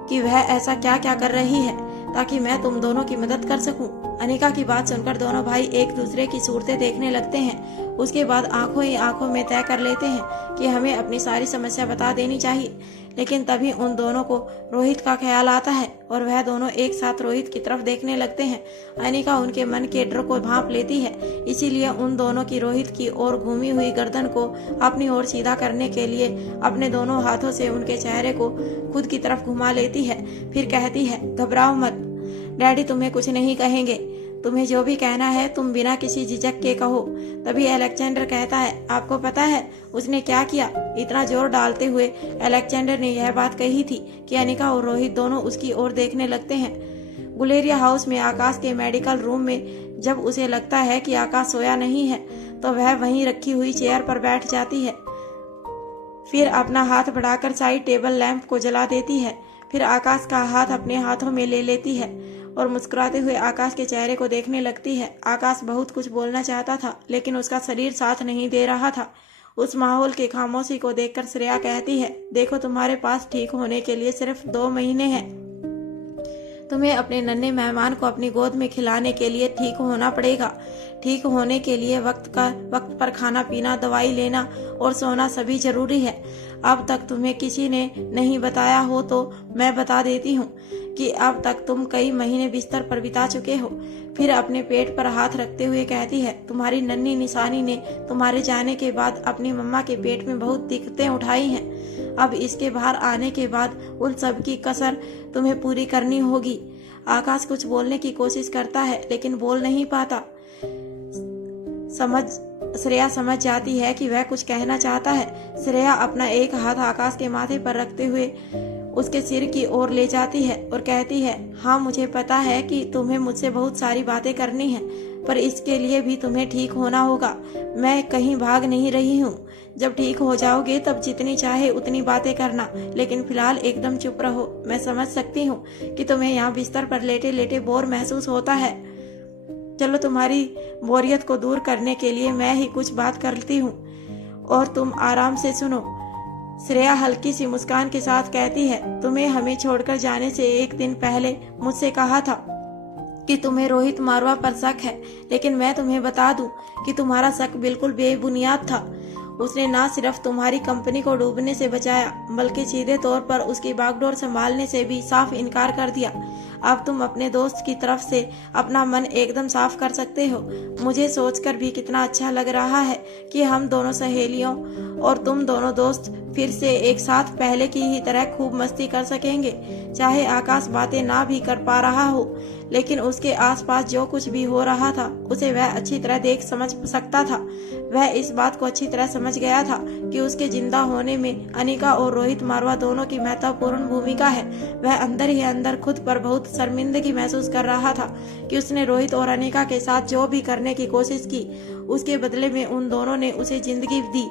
कि वह ऐसा क्या क्या कर रही है ताकि मैं तुम दोनों की मदद कर सकूं। अनिका की बात सुनकर दोनों भाई एक दूसरे की सूरतें देखने लगते हैं। उसके बाद आंखों ही आंखों में तय कर लेते हैं कि हमें अपनी सारी समस्या बता देनी चाहिए। लेकिन तभी उन दोनों को रोहित का ख्याल आता है और वह दोनों एक साथ रोहित की तरफ देखने लगते हैं। अनिका उनके मन के डर को भांप लेती है, इसीलिए उन दोनों की रोहित की ओर घूमी हुई गर्दन को अपनी ओर सीधा करने के लिए अपने दोनों हाथों से उनके चेहरे को खुद की तरफ घुमा लेती है। फिर कहती है, घबराओ मत, डैडी तुम्हें कुछ नहीं कहेंगे। तुम्हें जो भी कहना है तुम बिना किसी झिझक के कहो। तभी अलेक्जेंडर कहता है, आपको पता है उसने क्या किया। इतना जोर डालते हुए अलेक्जेंडर ने यह बात कही थी कि अनिका और रोहित दोनों उसकी ओर देखने लगते हैं। गुलेरिया हाउस में आकाश के मेडिकल रूम में जब उसे लगता है कि आकाश सोया नहीं है तो वह वहीं रखी हुई चेयर पर बैठ जाती है। फिर अपना हाथ बढ़ाकर साइड टेबल लैंप को जला देती है। फिर आकाश का हाथ अपने हाथों में ले लेती है और मुस्कुराते हुए आकाश के चेहरे को देखने लगती है। आकाश बहुत कुछ बोलना चाहता था, लेकिन उसका शरीर साथ नहीं दे रहा था। उस माहौल की खामोशी को देखकर श्रेया कहती है, देखो तुम्हारे पास ठीक होने के लिए सिर्फ 2 महीने हैं। तुम्हें अपने नन्हे मेहमान को अपनी गोद में खिलाने के लिए ठीक होना पड़ेगा। ठीक होने के लिए वक्त पर खाना पीना, दवाई लेना और सोना सभी जरूरी है। अब तक तुम्हें किसी ने नहीं बताया हो तो मैं बता देती हूँ कि अब तक तुम कई महीने बिस्तर पर बिता चुके हो। फिर अपने पेट पर हाथ रखते हुए कहती है, तुम्हारी नन्ही निशानी ने तुम्हारे जाने के बाद अपनी मम्मा के पेट में बहुत दिक्कतें उठाई हैं। अब इसके बाहर आने के बाद उन सब की कसर तुम्हें पूरी करनी होगी। आकाश कुछ बोलने की कोशिश करता है लेकिन बोल नहीं पाता। श्रेया समझ जाती है कि वह कुछ कहना चाहता है। श्रेया अपना एक हाथ आकाश के माथे पर रखते हुए उसके सिर की ओर ले जाती है और कहती है, हाँ मुझे पता है कि तुम्हें मुझसे बहुत सारी बातें करनी हैं, पर इसके लिए भी तुम्हें ठीक होना होगा। मैं कहीं भाग नहीं रही हूँ। जब ठीक हो जाओगे तब जितनी चाहे उतनी बातें करना, लेकिन फिलहाल एकदम चुप रहो। मैं समझ सकती हूँ कि तुम्हें यहाँ बिस्तर पर लेटे लेटे बोर महसूस होता है। चलो तुम्हारी बोरियत को दूर करने के लिए मैं ही कुछ बात करती हूँ और तुम आराम से सुनो। श्रेया हल्की सी मुस्कान के साथ कहती है, तुम्हें हमें छोड़कर जाने से एक दिन पहले मुझसे कहा था कि तुम्हें रोहित मारवा पर शक है, लेकिन मैं तुम्हें बता दूं कि तुम्हारा शक बिल्कुल बेबुनियाद था। उसने ना सिर्फ तुम्हारी कंपनी को डूबने से बचाया, बल्कि सीधे तौर पर उसकी बागडोर संभालने से भी साफ इनकार कर दिया। अब तुम अपने दोस्त की तरफ से अपना मन एकदम साफ कर सकते हो। मुझे सोचकर भी कितना अच्छा लग रहा है कि हम दोनों सहेलियों और तुम दोनों दोस्त फिर से एक साथ पहले की ही तरह खूब मस्ती कर सकेंगे। चाहे आकाश बातें ना भी कर पा रहा हो, लेकिन उसके आसपास जो कुछ भी हो रहा था उसे वह अच्छी तरह देख समझ सकता था। वह इस बात को अच्छी तरह समझ गया था कि उसके जिंदा होने में अनिका और रोहित मारवा दोनों की महत्वपूर्ण भूमिका है। वह अंदर ही अंदर खुद पर बहुत शर्मिंदगी महसूस कर रहा था कि उसने रोहित और अनिका के साथ जो भी करने की कोशिश की, उसके बदले में उन दोनों ने उसे जिंदगी दी।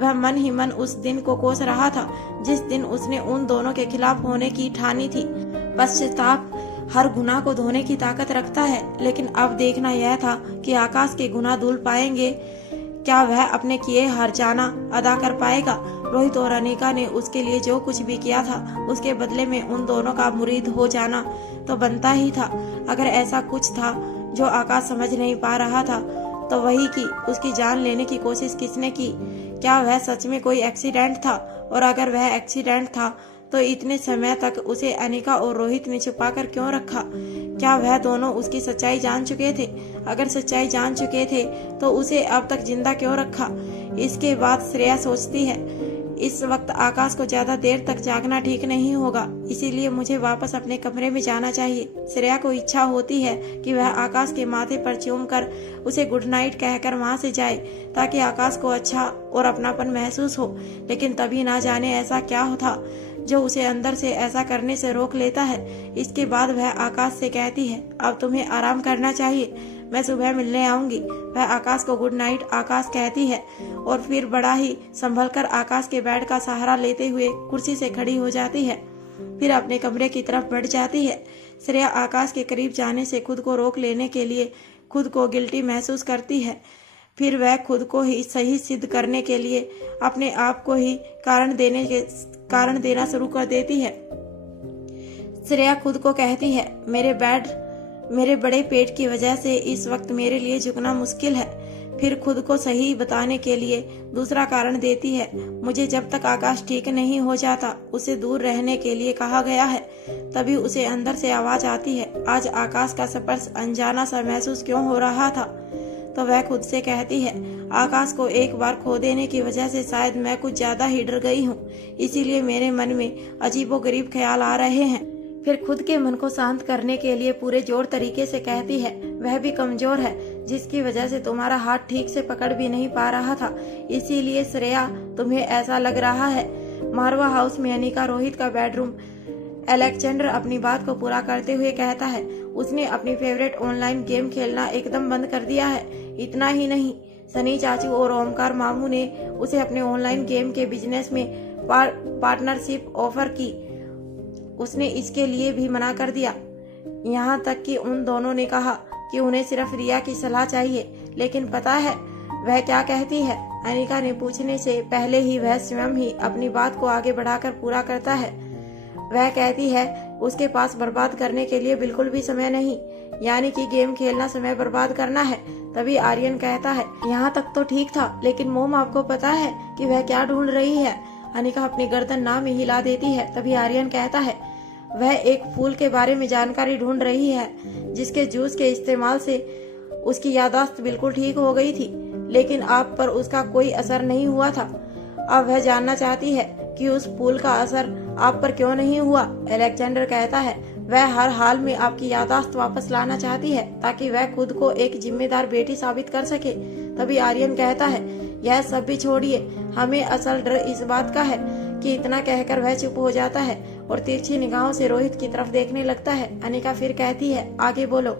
वह मन ही मन उस दिन को कोस रहा था जिस दिन उसने उन दोनों के खिलाफ होने की ठानी थी। पश्चाताप हर गुनाह को धोने की ताकत रखता है, लेकिन अब देखना यह था कि आकाश के गुनाह धुल पाएंगे। क्या वह अपने किए हर्जाना अदा कर पाएगा? रोहित और अनिका ने उसके लिए जो कुछ भी किया था, उसके बदले में उन दोनों का मुरीद हो जाना तो बनता ही था। अगर ऐसा कुछ था जो आकाश समझ नहीं पा रहा था तो वही कि उसकी जान लेने की कोशिश किसने की। क्या वह सच में कोई एक्सीडेंट था? और अगर वह एक्सीडेंट था तो इतने समय तक उसे अनिका और रोहित ने छुपाकर क्यों रखा? क्या वह दोनों उसकी सच्चाई जान चुके थे? अगर सच्चाई जान चुके थे तो उसे अब तक जिंदा क्यों रखा? इसके बाद श्रेया सोचती है, इस वक्त आकाश को ज्यादा देर तक जागना ठीक नहीं होगा, इसीलिए मुझे वापस अपने कमरे में जाना चाहिए। श्रेया को इच्छा होती है कि वह आकाश के माथे पर चूम कर उसे गुड नाइट कहकर वहां से जाए, ताकि आकाश को अच्छा और अपनापन महसूस हो। लेकिन तभी ना जाने ऐसा क्या था जो उसे अंदर से ऐसा करने से रोक लेता है। इसके बाद वह आकाश से कहती है, अब तुम्हें आराम करना चाहिए, मैं सुबह मिलने आऊंगी। वह आकाश को गुड नाइट आकाश कहती है और फिर बड़ा ही संभलकर आकाश के बेड का सहारा लेते हुए कुर्सी से खड़ी हो जाती है। फिर अपने कमरे की तरफ बढ़ जाती है। श्रेया आकाश के करीब जाने से खुद को रोक लेने के लिए खुद को गिल्टी महसूस करती है। फिर वह खुद को ही सही सिद्ध करने के लिए अपने आप को ही कारण देना शुरू कर देती है। श्रेया खुद को कहती है, मेरे बड़े पेट की वजह से इस वक्त मेरे लिए झुकना मुश्किल है। फिर खुद को सही बताने के लिए दूसरा कारण देती है, मुझे जब तक आकाश ठीक नहीं हो जाता उसे दूर रहने के लिए कहा गया है। तभी उसे अंदर से आवाज आती है, आज आकाश का स्पर्श अनजाना सा महसूस क्यों हो रहा था? तो वह खुद से कहती है, आकाश को एक बार खो देने की वजह से शायद मैं कुछ ज्यादा ही डर गई हूँ, इसीलिए मेरे मन में अजीबोगरीब ख्याल आ रहे हैं। फिर खुद के मन को शांत करने के लिए पूरे जोर तरीके से कहती है, वह भी कमजोर है जिसकी वजह से तुम्हारा हाथ ठीक से पकड़ भी नहीं पा रहा था, इसीलिए श्रेया तुम्हें ऐसा लग रहा है। मारवा हाउस में अनिका रोहित का बेडरूम। अलेक्जेंडर अपनी बात को पूरा करते हुए कहता है, उसने अपनी फेवरेट ऑनलाइन गेम खेलना एकदम बंद कर दिया है। इतना ही नहीं, सनी चाचू और ओमकार मामू ने उसे अपने ऑनलाइन गेम के बिजनेस में पार्टनरशिप ऑफर की। उसने इसके लिए भी मना कर दिया। यहाँ तक कि उन दोनों ने कहा कि उन्हें सिर्फ रिया की सलाह चाहिए। लेकिन पता है वह क्या कहती है? अनिका ने पूछने से पहले ही वह स्वयं ही अपनी बात को आगे बढ़ाकर पूरा करता है। वह कहती है उसके पास बर्बाद करने के लिए बिल्कुल भी समय नहीं, यानी कि गेम खेलना समय बर्बाद करना है। तभी आर्यन कहता है यहाँ तक तो ठीक था, लेकिन मोम आपको पता है कि वह क्या ढूंढ रही है? अनिका अपनी गर्दन ना में हिला देती है। तभी आर्यन कहता है वह एक फूल के बारे में जानकारी ढूंढ रही है जिसके जूस के इस्तेमाल से उसकी याददाश्त बिल्कुल ठीक हो गई थी, लेकिन आप पर उसका कोई असर नहीं हुआ था। अब वह जानना चाहती है कि उस फूल का असर आप पर क्यों नहीं हुआ। अलेक्जेंडर कहता है वह हर हाल में आपकी याददाश्त वापस लाना चाहती है ताकि वह खुद को एक जिम्मेदार बेटी साबित कर सके। तभी आर्यन कहता है यह सब भी छोड़िए, हमें असल डर इस बात का है कि इतना कहकर वह चुप हो जाता है और तिरछी निगाहों से रोहित की तरफ देखने लगता है। अनिका फिर कहती है आगे बोलो।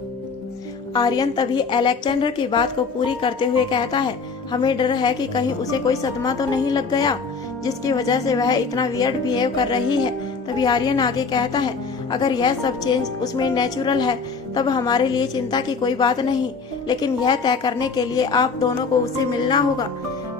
आर्यन तभी अलेक्जेंडर की बात को पूरी करते हुए कहता है हमें डर है कि कहीं उसे कोई सदमा तो नहीं लग गया जिसकी वजह से वह इतना वियर्ड बिहेव कर रही है। तभी आर्यन आगे कहता है अगर यह सब चेंज उसमें नेचुरल है तब हमारे लिए चिंता की कोई बात नहीं, लेकिन यह तय करने के लिए आप दोनों को उससे मिलना होगा।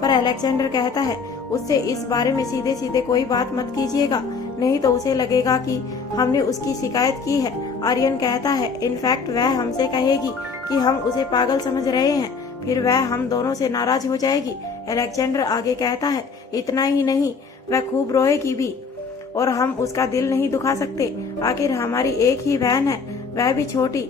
पर अलेक्जेंडर कहता है उससे इस बारे में सीधे सीधे कोई बात मत कीजिएगा, नहीं तो उसे लगेगा कि हमने उसकी शिकायत की है। आर्यन कहता है इनफैक्ट वह हमसे कहेगी कि हम उसे पागल समझ रहे हैं, फिर वह हम दोनों से नाराज हो जाएगी। अलेक्जेंडर आगे कहता है इतना ही नहीं, वह खूब रोएगी भी और हम उसका दिल नहीं दुखा सकते। आखिर हमारी एक ही बहन है, वह भी छोटी।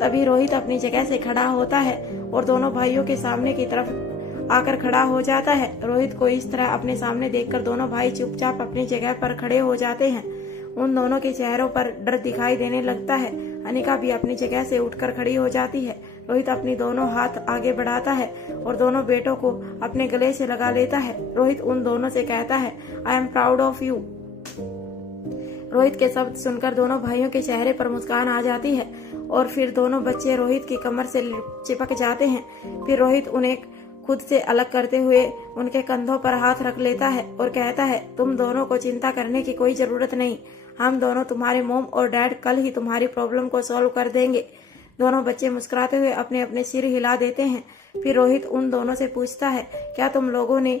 तभी रोहित अपनी जगह से खड़ा होता है और दोनों भाइयों के सामने की तरफ आकर खड़ा हो जाता है। रोहित को इस तरह अपने सामने देखकर दोनों भाई चुपचाप अपनी जगह पर खड़े हो जाते हैं। उन दोनों के चेहरों पर डर दिखाई देने लगता है। अनिका भी अपनी जगह से उठकर खड़ी हो जाती है। रोहित अपनी दोनों हाथ आगे बढ़ाता है और दोनों बेटों को अपने गले से लगा लेता है। रोहित उन दोनों से कहता है I am proud of you. Rohit के शब्द सुनकर दोनों भाइयों के चेहरे पर मुस्कान आ जाती है और फिर दोनों बच्चे रोहित की कमर से चिपक जाते हैं। फिर रोहित उन्हें खुद से अलग करते हुए उनके कंधों पर हाथ रख लेता है और कहता है तुम दोनों को चिंता करने की कोई जरूरत नहीं, हम दोनों तुम्हारे मोम और डैड कल ही तुम्हारी प्रॉब्लम को सॉल्व कर देंगे। दोनों बच्चे मुस्कुराते हुए अपने अपने सिर हिला देते हैं। फिर रोहित उन दोनों से पूछता है क्या तुम लोगों ने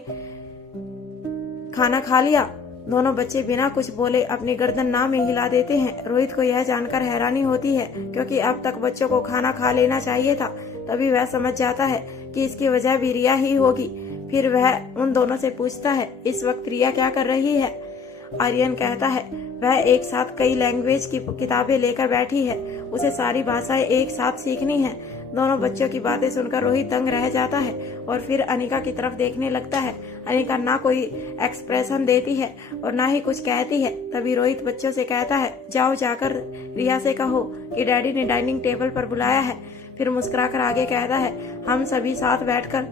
खाना खा लिया? दोनों बच्चे बिना कुछ बोले अपनी गर्दन ना में हिला देते हैं। रोहित को यह जानकर हैरानी होती है क्योंकि अब तक बच्चों को खाना खा लेना चाहिए था। तभी वह समझ जाता है कि इसकी वजह भी रिया ही होगी। फिर वह उन दोनों से पूछता है इस वक्त रिया क्या कर रही है? आर्यन कहता है वह एक साथ कई लैंग्वेज की किताबें लेकर बैठी है, उसे सारी भाषाएं एक साथ सीखनी है। दोनों बच्चों की बातें सुनकर रोहित दंग रह जाता है और फिर अनिका की तरफ देखने लगता है। अनिका ना कोई एक्सप्रेशन देती है और ना ही कुछ कहती है। तभी रोहित बच्चों से कहता है जाओ जाकर रिया से कहो कि डैडी ने डाइनिंग टेबल पर बुलाया है। फिर मुस्कुराकर आगे कहता है हम सभी साथ बैठकर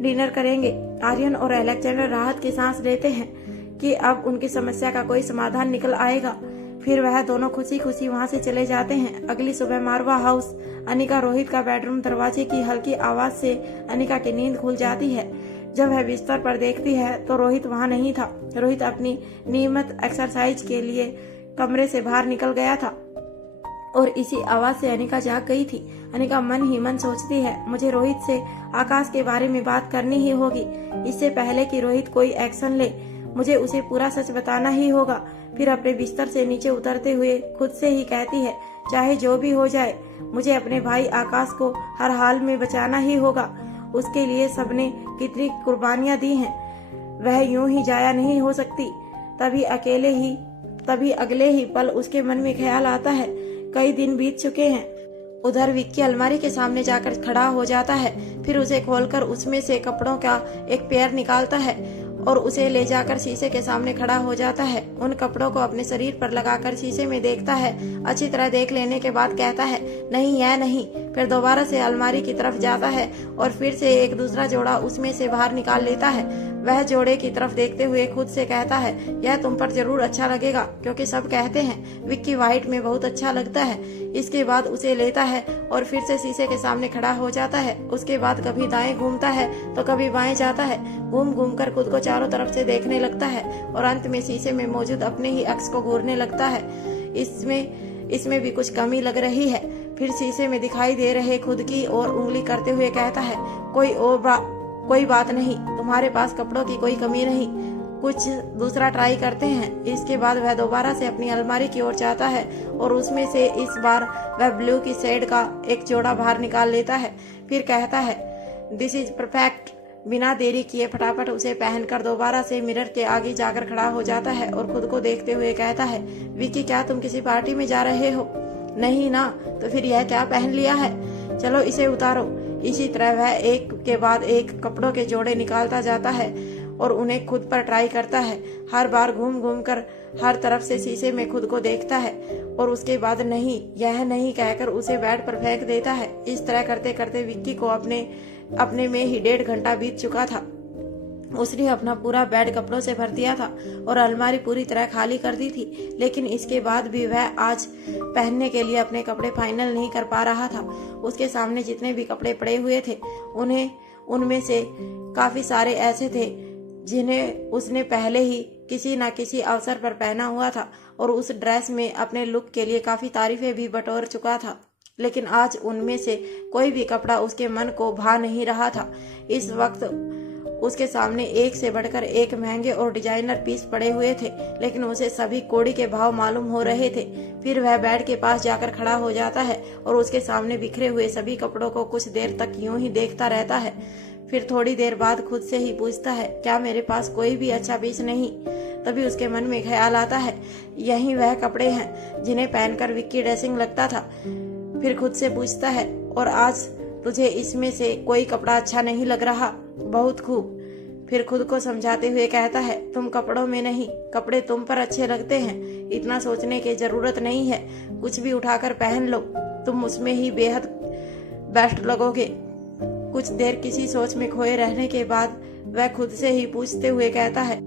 डिनर करेंगे। आर्यन और अलेक्जेंडर राहत की सांस लेते हैं कि अब उनकी समस्या का कोई समाधान निकल आएगा। फिर वह दोनों खुशी खुशी वहां से चले जाते हैं। अगली सुबह मारवा हाउस। अनिका रोहित का बेडरूम दरवाजे की हल्की आवाज से अनिका की नींद खुल जाती है। जब वह बिस्तर पर देखती है तो रोहित वहां नहीं था। रोहित अपनी नियमित एक्सरसाइज के लिए कमरे से बाहर निकल गया था और इसी आवाज से अनिका जाग गई थी। अनिका मन ही मन सोचती है मुझे रोहित से आकाश के बारे में बात करनी ही होगी। इससे पहले कि रोहित कोई एक्शन ले मुझे उसे पूरा सच बताना ही होगा। फिर अपने बिस्तर से नीचे उतरते हुए खुद से ही कहती है चाहे जो भी हो जाए मुझे अपने भाई आकाश को हर हाल में बचाना ही होगा। उसके लिए सबने कितनी कुर्बानियां दी हैं, वह यूं ही जाया नहीं हो सकती। तभी अगले ही पल उसके मन में ख्याल आता है कई दिन बीत चुके हैं। उधर विक्की अलमारी के सामने जाकर खड़ा हो जाता है। फिर उसे खोलकर उसमें से कपड़ों का एक पेयर निकालता है और उसे ले जाकर शीशे के सामने खड़ा हो जाता है। उन कपड़ों को अपने शरीर पर लगाकर शीशे में देखता है। अच्छी तरह देख लेने के बाद कहता है नहीं यह नहीं। फिर दोबारा से अलमारी की तरफ जाता है और फिर से एक दूसरा जोड़ा उसमें से बाहर निकाल लेता है। वह जोड़े की तरफ देखते हुए खुद से कहता है यह तुम पर जरूर अच्छा लगेगा क्योंकि सब कहते हैं विक्की व्हाइट में बहुत अच्छा लगता है। इसके बाद उसे लेता है और फिर से शीशे के सामने खड़ा हो जाता है। उसके बाद कभी दाएं घूमता है तो कभी बाएं जाता है। घूम घूम कर खुद को चारों तरफ से देखने लगता है और अंत में शीशे में मौजूद अपने ही अक्स को घूरने लगता है। इसमें भी कुछ कमी लग रही है। फिर शीशे में दिखाई दे रहे खुद की ओर उंगली करते हुए कहता है कोई बात नहीं, तुम्हारे पास कपड़ों की कोई कमी नहीं। कुछ दूसरा ट्राई करते हैं। इसके बाद वह दोबारा से अपनी अलमारी की ओर जाता है और उसमें से इस बार वह ब्लू की शेड का एक जोड़ा बाहर निकाल लेता है। फिर कहता है, दिस इज परफेक्ट। बिना देरी किए फटाफट उसे पहनकर दोबारा से मिरर के आगे जाकर खड़ा हो जाता है और खुद को देखते हुए कहता है, विक्की क्या तुम किसी पार्टी में जा रहे हो? नहीं ना, तो फिर यह क्या पहन लिया है? चलो इसे उतारो। इसी तरह वह एक के बाद एक कपड़ों के जोड़े निकालता जाता है और उन्हें खुद पर ट्राई करता है। हर बार घूम घूम कर हर तरफ से शीशे में खुद को देखता है और उसके बाद नहीं, यह नहीं कहकर उसे बेड पर फेंक देता है। इस तरह करते करते विक्की को अपने में ही 1.5 घंटा बीत चुका था। उसने अपना पूरा बेड कपड़ों से भर दिया था और अलमारी पूरी तरह खाली कर दी थी, लेकिन इसके बाद भी वह आज पहनने के लिए अपने कपड़े फाइनल नहीं कर पा रहा था। उसके सामने जितने भी कपड़े पड़े हुए थे उनमें से काफी सारे ऐसे थे जिन्हें उसने पहले ही किसी न किसी अवसर पर पहना हुआ था और उस ड्रेस में अपने लुक के लिए काफी तारीफें भी बटोर चुका था, लेकिन आज उनमें से कोई भी कपड़ा उसके मन को भा नहीं रहा था। इस वक्त उसके सामने एक से बढ़कर एक महंगे और डिजाइनर पीस पड़े हुए थे, लेकिन उसे सभी कौड़ी के भाव मालूम हो रहे थे। फिर वह बेड के पास जाकर खड़ा हो जाता है और उसके सामने बिखरे हुए सभी कपड़ों को कुछ देर तक यूं ही देखता रहता है। फिर थोड़ी देर बाद खुद से ही पूछता है, क्या मेरे पास कोई भी अच्छा पीस नहीं? तभी उसके मन में ख्याल आता है, यही वह कपड़े हैं जिन्हें पहनकर विक्की ड्रेसिंग लगता था। फिर खुद से पूछता है, और आज तुझे इसमें से कोई कपड़ा अच्छा नहीं लग रहा? बहुत खूब। फिर खुद को समझाते हुए कहता है, तुम कपड़ों में नहीं, कपड़े तुम पर अच्छे लगते हैं। इतना सोचने की जरूरत नहीं है, कुछ भी उठाकर पहन लो, तुम उसमें ही बेहद बेस्ट लगोगे। कुछ देर किसी सोच में खोए रहने के बाद वह खुद से ही पूछते हुए कहता है,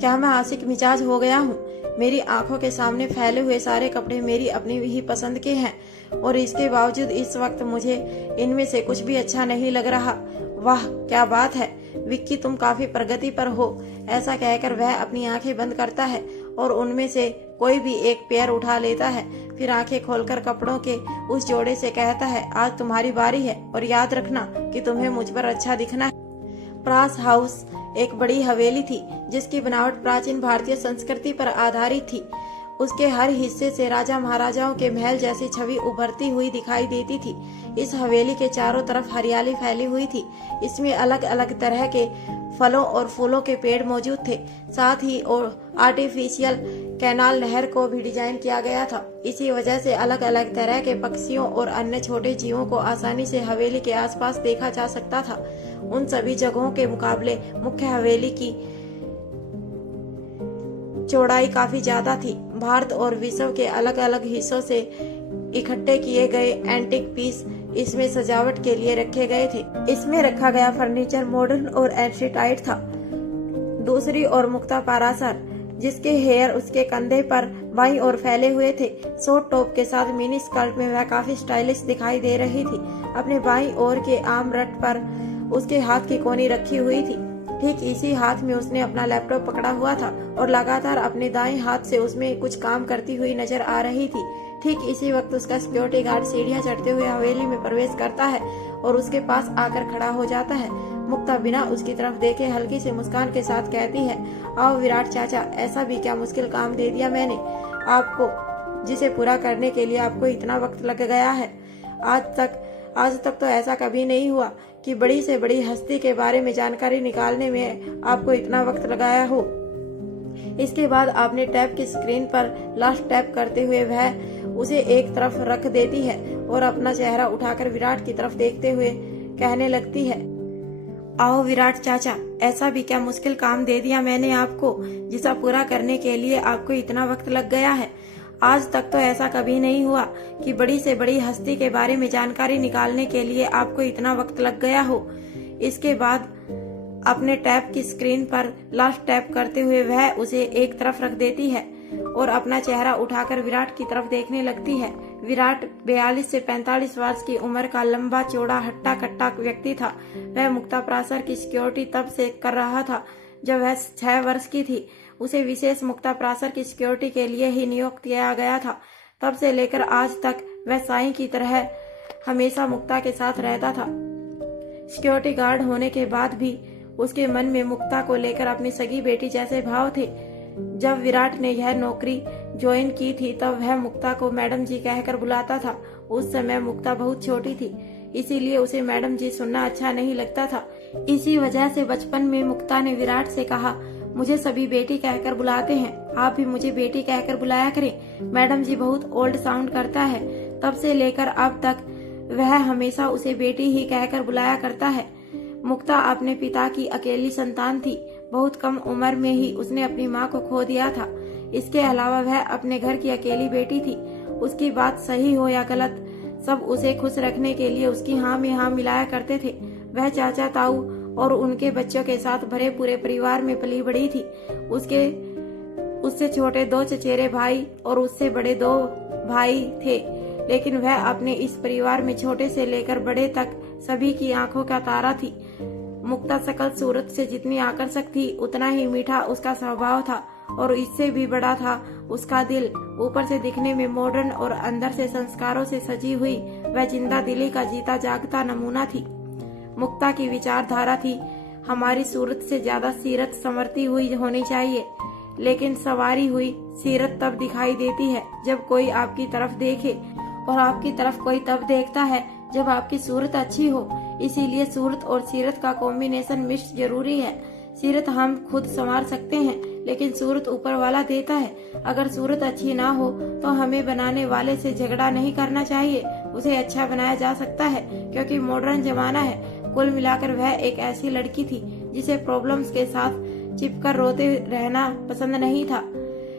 क्या मैं आशिक मिजाज हो गया हूँ? मेरी आंखों के सामने फैले हुए सारे कपड़े मेरी अपनी ही पसंद के हैं और इसके बावजूद इस वक्त मुझे इनमें से कुछ भी अच्छा नहीं लग रहा। वाह क्या बात है विक्की, तुम काफी प्रगति पर हो। ऐसा कहकर वह अपनी आंखें बंद करता है और उनमें से कोई भी एक पेयर उठा लेता है। फिर आंखें खोलकर कपड़ों के उस जोड़े से कहता है, आज तुम्हारी बारी है और याद रखना कि तुम्हें मुझ पर अच्छा दिखना है। प्रास हाउस एक बड़ी हवेली थी जिसकी बनावट प्राचीन भारतीय संस्कृति पर आधारित थी। उसके हर हिस्से से राजा महाराजाओं के महल जैसी छवि उभरती हुई दिखाई देती थी। इस हवेली के चारों तरफ हरियाली फैली हुई थी। इसमें अलग अलग तरह के फलों और फूलों के पेड़ मौजूद थे। साथ ही और आर्टिफिशियल कैनाल नहर को भी डिजाइन किया गया था। इसी वजह से अलग अलग तरह के पक्षियों और अन्य छोटे जीवों को आसानी से हवेली के आसपास देखा जा सकता था। उन सभी जगहों के मुकाबले मुख्य हवेली की चौड़ाई काफी ज्यादा थी। भारत और विश्व के अलग अलग हिस्सों से इकट्ठे किए गए एंटीक पीस इसमें सजावट के लिए रखे गए थे। इसमें रखा गया फर्नीचर मॉडर्न और एंशिटाइट था। दूसरी ओर मुक्ता पारासर, जिसके हेयर उसके कंधे पर बाईं ओर फैले हुए थे, शॉर्ट टॉप के साथ मिनी स्कर्ट में वह काफी स्टाइलिश दिखाई दे रही थी। अपने बाईं ओर के आर्म रट पर उसके हाथ की कोनी रखी हुई थी। ठीक इसी हाथ में उसने अपना लैपटॉप पकड़ा हुआ था और लगातार अपने दाएं हाथ से उसमें कुछ काम करती हुई नजर आ रही थी। ठीक इसी वक्त उसका सिक्योरिटी गार्ड सीढ़ियां चढ़ते हुए हवेली में प्रवेश करता है और उसके पास आकर खड़ा हो जाता है। मुक्ता बिना उसकी तरफ देखे हल्की सी मुस्कान के साथ कहती है, आओ विराट चाचा, ऐसा भी क्या मुश्किल काम दे दिया मैंने आपको, जिसे पूरा करने के लिए आपको इतना वक्त लग गया है। आज तक तो ऐसा कभी नहीं हुआ कि बड़ी से बड़ी हस्ती के बारे में जानकारी निकालने में आपको इतना वक्त लगाया हो। इसके बाद आपने टैब की स्क्रीन पर लास्ट टैप करते हुए वह उसे एक तरफ रख देती है और अपना चेहरा उठाकर विराट की तरफ देखते हुए कहने लगती है, आओ विराट चाचा, ऐसा भी क्या मुश्किल काम दे दिया मैंने आपको, जिसे पूरा करने के लिए आपको इतना वक्त लग गया है। आज तक तो ऐसा कभी नहीं हुआ कि बड़ी से बड़ी हस्ती के बारे में जानकारी निकालने के लिए आपको इतना वक्त लग गया हो। इसके बाद अपने टैब की स्क्रीन पर लास्ट टैप करते हुए वह उसे एक तरफ रख देती है और अपना चेहरा उठाकर विराट की तरफ देखने लगती है। विराट 42 से 45 वर्ष की उम्र का लंबा चौड़ा हट्टा कट्टा व्यक्ति था। वह मुक्ता पारासर की सिक्योरिटी तब से कर रहा था जब वह 6 वर्ष की थी। उसे विशेष मुक्ता पारासर की सिक्योरिटी के लिए ही नियुक्त किया गया था। तब से लेकर आज तक वह साईं की तरह हमेशा मुक्ता के साथ रहता था। सिक्योरिटी गार्ड होने के बाद भी उसके मन में मुक्ता को लेकर अपनी सगी बेटी जैसे भाव थे। जब विराट ने यह नौकरी ज्वाइन की थी तब वह मुक्ता को मैडम जी कहकर बुलाता था। उस समय मुक्ता बहुत छोटी थी, इसीलिए उसे मैडम जी सुनना अच्छा नहीं लगता था। इसी वजह से बचपन में मुक्ता ने विराट से कहा, मुझे सभी बेटी कहकर बुलाते हैं, आप भी मुझे बेटी कहकर बुलाया करें। मैडम जी बहुत ओल्ड साउंड करता है। तब से लेकर अब तक वह हमेशा उसे बेटी ही कहकर बुलाया करता है। मुक्ता अपने पिता की अकेली संतान थी। बहुत कम उम्र में ही उसने अपनी माँ को खो दिया था। इसके अलावा वह अपने घर की अकेली बेटी थी। उसकी बात सही हो या गलत, सब उसे खुश रखने के लिए उसकी हाँ में हाँ मिलाया करते थे। वह चाचा ताऊ और उनके बच्चों के साथ भरे पूरे परिवार में पली बड़ी थी। उससे छोटे 2 चचेरे भाई और उससे बड़े 2 भाई थे, लेकिन वह अपने इस परिवार में छोटे से लेकर बड़े तक सभी की आंखों का तारा थी। मुक्ता सकल सूरत से जितनी आकर्षक थी, उतना ही मीठा उसका स्वभाव था और इससे भी बड़ा था उसका दिल। ऊपर से दिखने में मॉडर्न और अंदर से संस्कारों से सजी हुई वह जिंदा दिली का जीता जागता नमूना थी। मुक्ता की विचारधारा थी, हमारी सूरत से ज्यादा सीरत संवरती हुई होनी चाहिए, लेकिन सवारी हुई सीरत तब दिखाई देती है जब कोई आपकी तरफ देखे, और आपकी तरफ कोई तब देखता है जब आपकी सूरत अच्छी हो। इसीलिए सूरत और सीरत का कॉम्बिनेशन मिक्स जरूरी है। सीरत हम खुद संवार सकते हैं, लेकिन सूरत ऊपर वाला देता है। अगर सूरत अच्छी ना हो तो हमें बनाने वाले से झगड़ा नहीं करना चाहिए, उसे अच्छा बनाया जा सकता है, क्योंकि मॉडर्न जमाना है। कुल मिलाकर वह एक ऐसी लड़की थी जिसे प्रॉब्लम्स के साथ चिपकर रोते रहना पसंद नहीं था।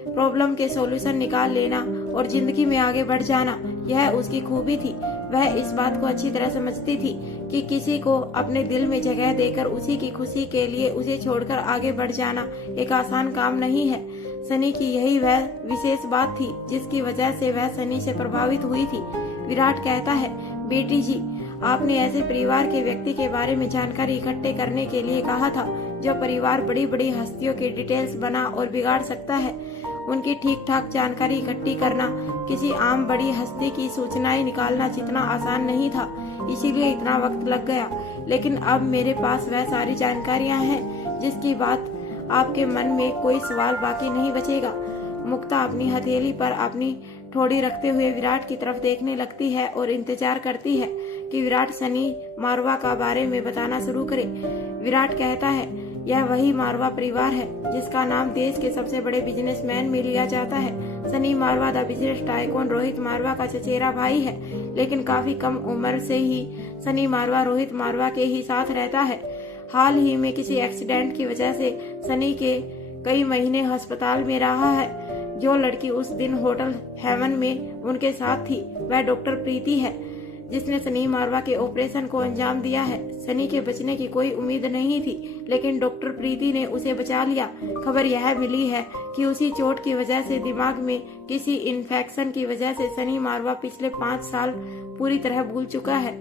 प्रॉब्लम के सॉल्यूशन निकाल लेना और जिंदगी में आगे बढ़ जाना, यह उसकी खूबी थी। वह इस बात को अच्छी तरह समझती थी कि किसी को अपने दिल में जगह देकर उसी की खुशी के लिए उसे छोड़कर आगे बढ़ जाना एक आसान काम नहीं है। सनी की यही वह विशेष बात थी जिसकी वजह से वह सनी से प्रभावित हुई थी। विराट कहता है, बेटी जी, आपने ऐसे परिवार के व्यक्ति के बारे में जानकारी इकट्ठे करने के लिए कहा था जो परिवार बड़ी बड़ी हस्तियों की डिटेल्स बना और बिगाड़ सकता है। उनकी ठीक ठाक जानकारी इकट्ठी करना किसी आम बड़ी हस्ती की सूचनाएं निकालना जितना आसान नहीं था, इसीलिए इतना वक्त लग गया। लेकिन अब मेरे पास वह सारी जानकारियां हैं जिसकी बात आपके मन में कोई सवाल बाकी नहीं बचेगा। मुक्ता अपनी हथेली पर अपनी ठोड़ी रखते हुए विराट की तरफ देखने लगती है और इंतजार करती है कि विराट सनी मारवा का बारे में बताना शुरू करे। विराट कहता है, यह वही मारवा परिवार है जिसका नाम देश के सबसे बड़े बिजनेसमैन में लिया जाता है। सनी मारवा द बिजनेस टाइकून रोहित मारवा का चचेरा भाई है, लेकिन काफी कम उम्र से ही सनी मारवा रोहित मारवा के ही साथ रहता है। हाल ही में किसी एक्सीडेंट की वजह से सनी के कई महीने अस्पताल में रहा है। जो लड़की उस दिन होटल हेवन में उनके साथ थी वह डॉक्टर प्रीति है, जिसने सनी मारवा के ऑपरेशन को अंजाम दिया है। सनी के बचने की कोई उम्मीद नहीं थी, लेकिन डॉक्टर प्रीति ने उसे बचा लिया। खबर यह मिली है कि उसी चोट की वजह से दिमाग में किसी इन्फेक्शन की वजह से सनी मारवा पिछले 5 साल पूरी तरह भूल चुका है।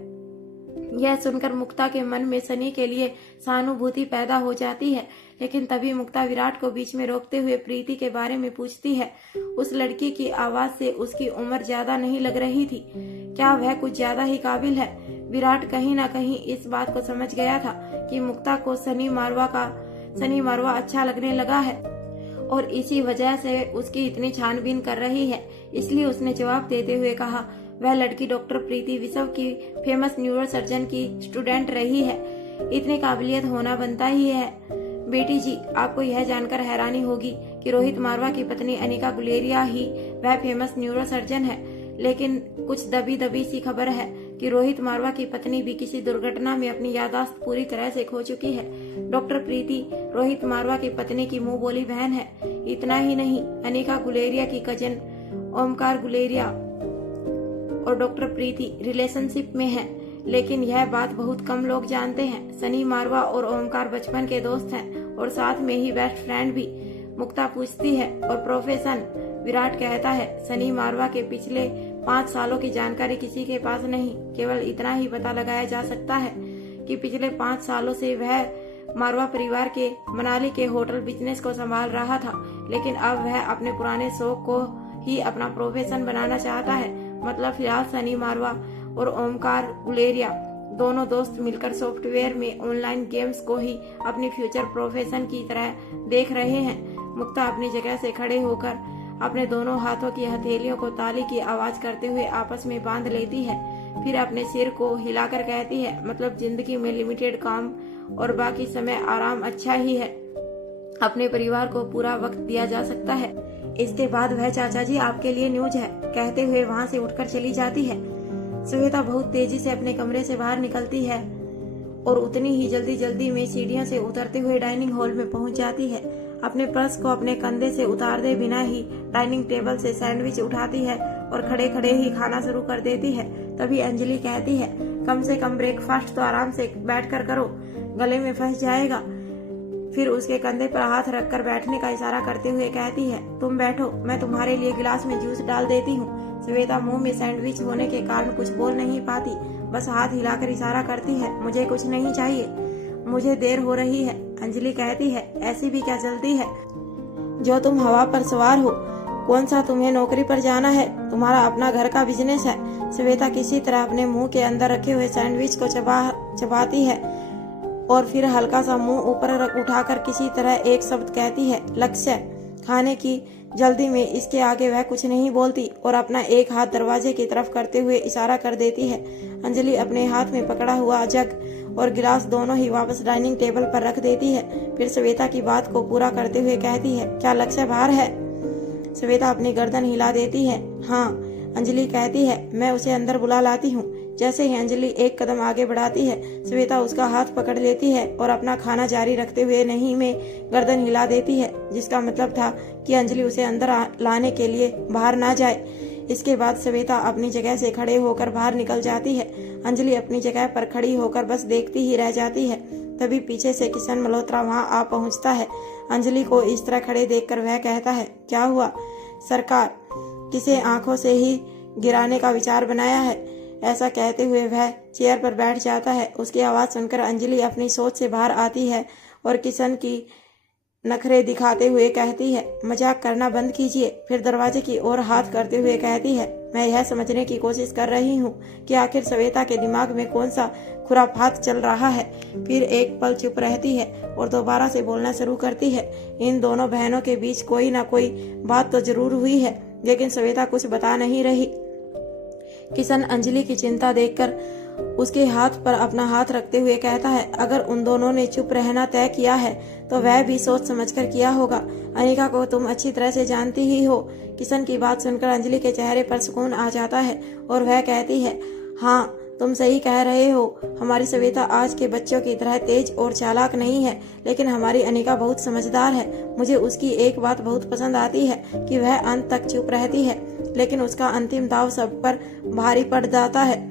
यह सुनकर मुक्ता के मन में सनी के लिए सहानुभूति पैदा हो जाती है, लेकिन तभी मुक्ता विराट को बीच में रोकते हुए प्रीति के बारे में पूछती है। उस लड़की की आवाज से उसकी उम्र ज्यादा नहीं लग रही थी। क्या वह कुछ ज्यादा ही काबिल है? विराट कहीं न कहीं इस बात को समझ गया था कि मुक्ता को सनी मारवा अच्छा लगने लगा है और इसी वजह से उसकी इतनी छानबीन कर रही है। इसलिए उसने जवाब देते हुए कहा, वह लड़की डॉक्टर प्रीति विश्व की फेमस न्यूरो सर्जन की स्टूडेंट रही है। इतनी काबिलियत होना बनता ही है। बेटी जी, आपको यह जानकर हैरानी होगी कि रोहित मारवा की पत्नी अनिका गुलेरिया ही वह फेमस न्यूरो सर्जन है, लेकिन कुछ दबी सी खबर है कि रोहित मारवा की पत्नी भी किसी दुर्घटना में अपनी याददाश्त पूरी तरह से खो चुकी है। डॉक्टर प्रीति रोहित मारवा की पत्नी की मुंह बोली बहन है। इतना ही नहीं, अनिका गुलेरिया की कजन ओमकार गुलेरिया और डॉक्टर प्रीति रिलेशनशिप में है, लेकिन यह बात बहुत कम लोग जानते हैं। सनी मारवा और ओमकार बचपन के दोस्त हैं और साथ में ही बेस्ट फ्रेंड भी। मुक्ता पूछती है, और प्रोफेशन? विराट कहता है, सनी मारवा के पिछले 5 सालों की जानकारी किसी के पास नहीं। केवल इतना ही पता लगाया जा सकता है कि पिछले 5 सालों से वह मारवा परिवार के मनाली के होटल बिजनेस को संभाल रहा था, लेकिन अब वह अपने पुराने शौक को ही अपना प्रोफेशन बनाना चाहता है। मतलब फिलहाल सनी मारवा और ओमकार गुलेरिया दोनों दोस्त मिलकर सॉफ्टवेयर में ऑनलाइन गेम्स को ही अपनी फ्यूचर प्रोफेशन की तरह देख रहे हैं। मुक्ता अपनी जगह से खड़े होकर अपने दोनों हाथों की हथेलियों को ताली की आवाज करते हुए आपस में बांध लेती है। फिर अपने सिर को हिलाकर कहती है, मतलब जिंदगी में लिमिटेड काम और बाकी समय आराम अच्छा ही है। अपने परिवार को पूरा वक्त दिया जा सकता है। इसके बाद वह चाचा जी आपके लिए न्यूज है कहते हुए वहां से उठकर चली जाती है। श्वेता बहुत तेजी से अपने कमरे से बाहर निकलती है और उतनी ही जल्दी में सीढ़ियों से उतरते हुए डाइनिंग हॉल में पहुंच जाती है। अपने पर्स को अपने कंधे से उतार दे बिना ही डाइनिंग टेबल से सैंडविच उठाती है और खड़े खड़े ही खाना शुरू कर देती है। तभी अंजलि कहती है, कम से कम ब्रेकफास्ट तो आराम से बैठकर करो, गले में फंस जाएगा। फिर उसके कंधे पर हाथ रखकर बैठने का इशारा करते हुए कहती है, तुम बैठो, मैं तुम्हारे लिए गिलास में जूस डाल देती हूँ। श्वेता मुंह में सैंडविच होने के कारण कुछ बोल नहीं पाती, बस हाथ हिलाकर इशारा करती है, मुझे कुछ नहीं चाहिए, मुझे देर हो रही है। अंजलि कहती है, ऐसी भी क्या जल्दी है जो तुम हवा पर सवार हो? कौन सा तुम्हें नौकरी पर जाना है? तुम्हारा अपना घर का बिजनेस है। श्वेता किसी तरह अपने मुंह के अंदर रखे हुए सैंडविच को चबाती है और फिर हल्का सा मुंह ऊपर उठाकर किसी तरह एक शब्द कहती है, लक्ष्य। खाने की जल्दी में इसके आगे वह कुछ नहीं बोलती और अपना एक हाथ दरवाजे की तरफ करते हुए इशारा कर देती है। अंजलि अपने हाथ में पकड़ा हुआ जग और गिलास दोनों ही वापस डाइनिंग टेबल पर रख देती है। फिर श्वेता की बात को पूरा करते हुए कहती है, क्या लक्ष्य बाहर है? श्वेता अपनी गर्दन हिला देती है। हाँ, अंजलि कहती है, मैं उसे अंदर बुला लाती हूँ। जैसे ही अंजलि एक कदम आगे बढ़ाती है, श्वेता उसका हाथ पकड़ लेती है और अपना खाना जारी रखते हुए नहीं में गर्दन हिला देती है, जिसका मतलब था कि अंजलि उसे अंदर लाने के लिए बाहर ना जाए। इसके बाद श्वेता अपनी जगह से खड़े होकर बाहर निकल जाती है। अंजलि अपनी जगह पर खड़ी होकर बस देखती ही रह जाती है। तभी पीछे से किशन मल्होत्रा वहां आ पहुंचता है। अंजलि को इस तरह खड़े देखकर वह कहता है, क्या हुआ सरकार, किसे आंखों से ही गिराने का विचार बनाया है? ऐसा कहते हुए वह चेयर पर बैठ जाता है। उसकी आवाज सुनकर अंजलि अपनी सोच से बाहर आती है और किशन की नखरे दिखाते हुए कहती है, मजाक करना बंद कीजिए। फिर दरवाजे की ओर हाथ करते हुए कहती है, मैं यह समझने की कोशिश कर रही हूँ कि आखिर श्वेता के दिमाग में कौन सा खुराफात चल रहा है। फिर एक पल चुप रहती है और दोबारा से बोलना शुरू करती है, इन दोनों बहनों के बीच कोई ना कोई बात तो जरूर हुई है, लेकिन श्वेता कुछ बता नहीं रही। किशन अंजलि की चिंता देखकर उसके हाथ पर अपना हाथ रखते हुए कहता है, अगर उन दोनों ने चुप रहना तय किया है तो वह भी सोच समझकर किया होगा। अनिका को तुम अच्छी तरह से जानती ही हो। किशन की बात सुनकर अंजलि के चेहरे पर सुकून आ जाता है और वह कहती है, हाँ तुम सही कह रहे हो, हमारी श्वेता आज के बच्चों की तरह तेज और चालाक नहीं है, लेकिन हमारी अनिका बहुत समझदार है। मुझे उसकी एक बात बहुत पसंद आती है कि वह अंत तक चुप रहती है, लेकिन उसका अंतिम दाव सब पर भारी पड़ जाता है।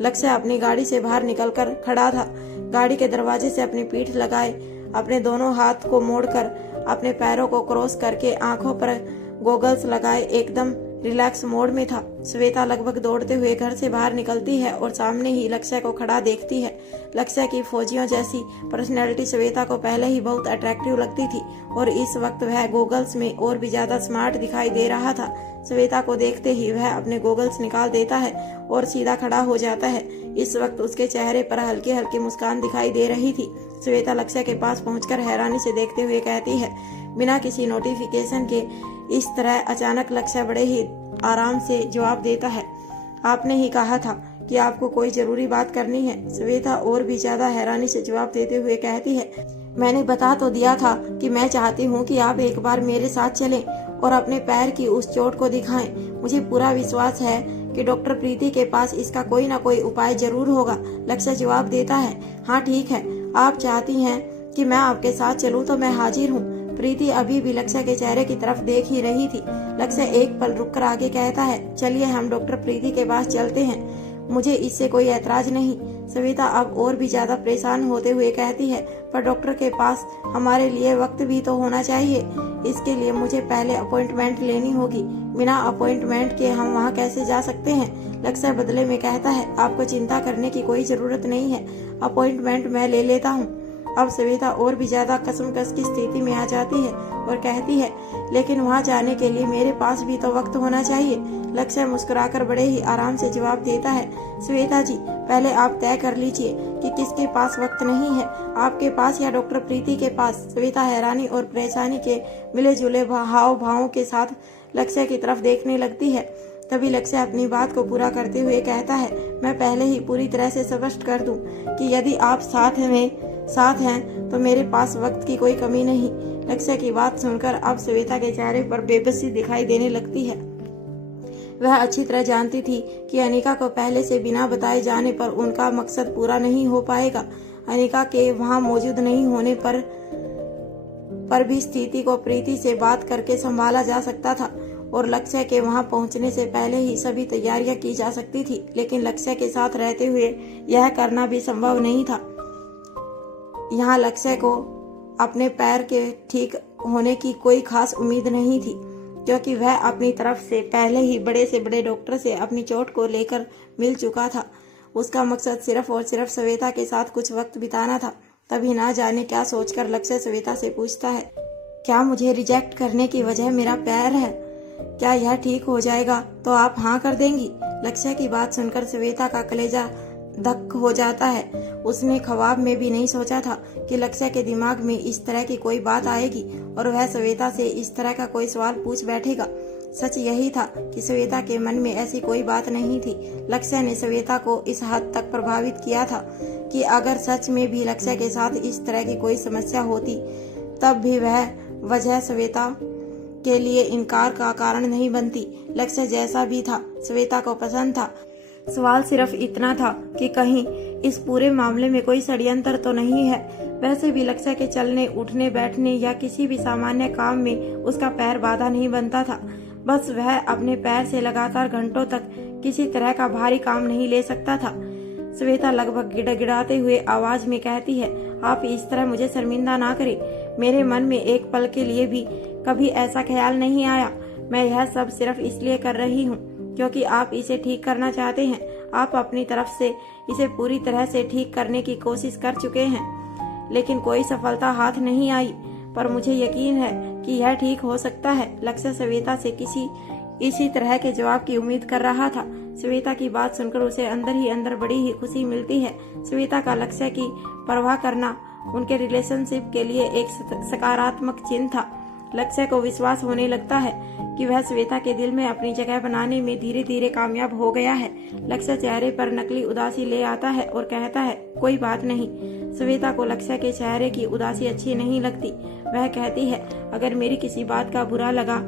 लक्ष्य अपनी गाड़ी से बाहर निकलकर खड़ा था। गाड़ी के दरवाजे से अपनी पीठ लगाए, अपने दोनों हाथ को मोड़कर अपने पैरों को क्रॉस करके आंखों पर गोगल्स लगाए एकदम रिलैक्स मोड में था। श्वेता लगभग दौड़ते हुए घर से बाहर निकलती है और सामने ही लक्ष्य को खड़ा देखती है। लक्ष्य की फौजियों जैसी पर्सनैलिटी श्वेता को पहले ही बहुत अट्रैक्टिव लगती थी और इस वक्त वह गोगल्स में और भी ज्यादा स्मार्ट दिखाई दे रहा था। श्वेता को देखते ही वह अपने गोगल्स निकाल देता है और सीधा खड़ा हो जाता है। इस वक्त उसके चेहरे पर हल्की हल्की मुस्कान दिखाई दे रही थी। श्वेता लक्ष्य के पास पहुंचकर हैरानी से देखते हुए कहती है, बिना किसी नोटिफिकेशन के इस तरह अचानक लक्ष्य बड़े ही आराम से जवाब देता है, आपने ही कहा था कि आपको कोई जरूरी बात करनी है। श्वेता और भी ज्यादा हैरानी से जवाब देते हुए कहती है, मैंने बता तो दिया था कि मैं चाहती हूँ कि आप एक बार मेरे साथ चलें और अपने पैर की उस चोट को दिखाएं। मुझे पूरा विश्वास है कि डॉक्टर प्रीति के पास इसका कोई ना कोई उपाय जरूर होगा। लक्ष्य जवाब देता है, हाँ ठीक है, आप चाहती हैं कि मैं आपके साथ चलूं तो मैं हाजिर हूँ। प्रीति अभी भी लक्ष्य के चेहरे की तरफ देख ही रही थी। लक्ष्य एक पल रुककर आगे कहता है, चलिए हम डॉक्टर प्रीति के पास चलते हैं, मुझे इससे कोई ऐतराज नहीं। श्वेता अब और भी ज्यादा परेशान होते हुए कहती है, पर डॉक्टर के पास हमारे लिए वक्त भी तो होना चाहिए, इसके लिए मुझे पहले अपॉइंटमेंट लेनी होगी। बिना अपॉइंटमेंट के हम वहाँ कैसे जा सकते हैं? लक्ष्य बदले में कहता है, आपको चिंता करने की कोई जरूरत नहीं है, अपॉइंटमेंट मैं ले लेता हूँ। अब श्वेता और भी ज्यादा कसमकस की स्थिति में आ जाती है और कहती है, लेकिन वहाँ जाने के लिए मेरे पास भी तो वक्त होना चाहिए। लक्ष्य मुस्कुराकर बड़े ही आराम से जवाब देता है, श्वेता जी, पहले आप तय कर लीजिए कि किसके पास वक्त नहीं है, आपके पास या डॉक्टर प्रीति के पास। श्वेता हैरानी और परेशानी के मिले जुले हाव भावों के साथ लक्ष्य की तरफ देखने लगती है। तभी लक्ष्य अपनी बात को पूरा करते हुए कहता है, मैं पहले ही पूरी तरह से स्पष्ट कर दूं कि यदि आप साथ हैं तो मेरे पास वक्त की कोई कमी नहीं। लक्ष्य की बात सुनकर अब श्वेता के चेहरे पर बेबसी दिखाई देने लगती है। वह अच्छी तरह जानती थी कि अनिका को पहले से बिना बताए जाने पर उनका मकसद पूरा नहीं हो पाएगा। अनिका के वहां मौजूद नहीं होने पर भी स्थिति को प्रीति से बात करके संभाला जा सकता था और लक्ष्य के वहां पहुंचने से पहले ही सभी तैयारियां की जा सकती थी। लेकिन लक्ष्य के साथ रहते हुए यह करना भी संभव नहीं था। यहाँ लक्ष्य को अपने पैर के ठीक होने की कोई खास उम्मीद नहीं थी, क्योंकि वह अपनी तरफ से पहले ही बड़े से बड़े डॉक्टर से अपनी चोट को लेकर मिल चुका था। उसका मकसद सिर्फ और सिर्फ श्वेता के साथ कुछ वक्त बिताना था। तभी ना जाने क्या सोचकर लक्ष्य श्वेता से पूछता है, क्या मुझे रिजेक्ट करने की वजह मेरा पैर है? क्या यह ठीक हो जाएगा तो आप हाँ कर देंगी? लक्ष्य की बात सुनकर श्वेता का कलेजा धक हो जाता है। उसने ख्वाब में भी नहीं सोचा था कि लक्ष्य के दिमाग में इस तरह की कोई बात आएगी और वह श्वेता से इस तरह का कोई सवाल पूछ बैठेगा। सच यही था कि श्वेता के मन में ऐसी कोई बात नहीं थी। लक्ष्य ने श्वेता को इस हद तक प्रभावित किया था कि अगर सच में भी लक्ष्य के साथ इस तरह की कोई समस्या होती तब भी वह वजह श्वेता के लिए इनकार का कारण नहीं बनती। लक्ष्य जैसा भी था श्वेता को पसंद था। सवाल सिर्फ इतना था कि कहीं इस पूरे मामले में कोई षड्यंत्र तो नहीं है। वैसे भी लक्ष्य के चलने उठने बैठने या किसी भी सामान्य काम में उसका पैर बाधा नहीं बनता था। बस वह अपने पैर से लगातार घंटों तक किसी तरह का भारी काम नहीं ले सकता था। श्वेता लगभग गिड़गिड़ाते हुए आवाज में कहती है, आप इस तरह मुझे शर्मिंदा ना करें। मेरे मन में एक पल के लिए भी कभी ऐसा ख्याल नहीं आया। मैं यह सब सिर्फ इसलिए कर रही हूँ क्योंकि आप इसे ठीक करना चाहते हैं। आप अपनी तरफ से इसे पूरी तरह से ठीक करने की कोशिश कर चुके हैं, लेकिन कोई सफलता हाथ नहीं आई। पर मुझे यकीन है कि यह ठीक हो सकता है। लक्ष्य श्वेता से इसी तरह के जवाब की उम्मीद कर रहा था। श्वेता की बात सुनकर उसे अंदर ही अंदर बड़ी ही खुशी मिलती है। श्वेता का लक्ष्य की परवाह करना उनके रिलेशनशिप के लिए एक सकारात्मक चिन्ह था। लक्ष्य को विश्वास होने लगता है कि वह श्वेता के दिल में अपनी जगह बनाने में धीरे धीरे कामयाब हो गया है। लक्ष्य चेहरे पर नकली उदासी ले आता है और कहता है, कोई बात नहीं। श्वेता को लक्ष्य के चेहरे की उदासी अच्छी नहीं लगती। वह कहती है, अगर मेरी किसी बात का बुरा लगा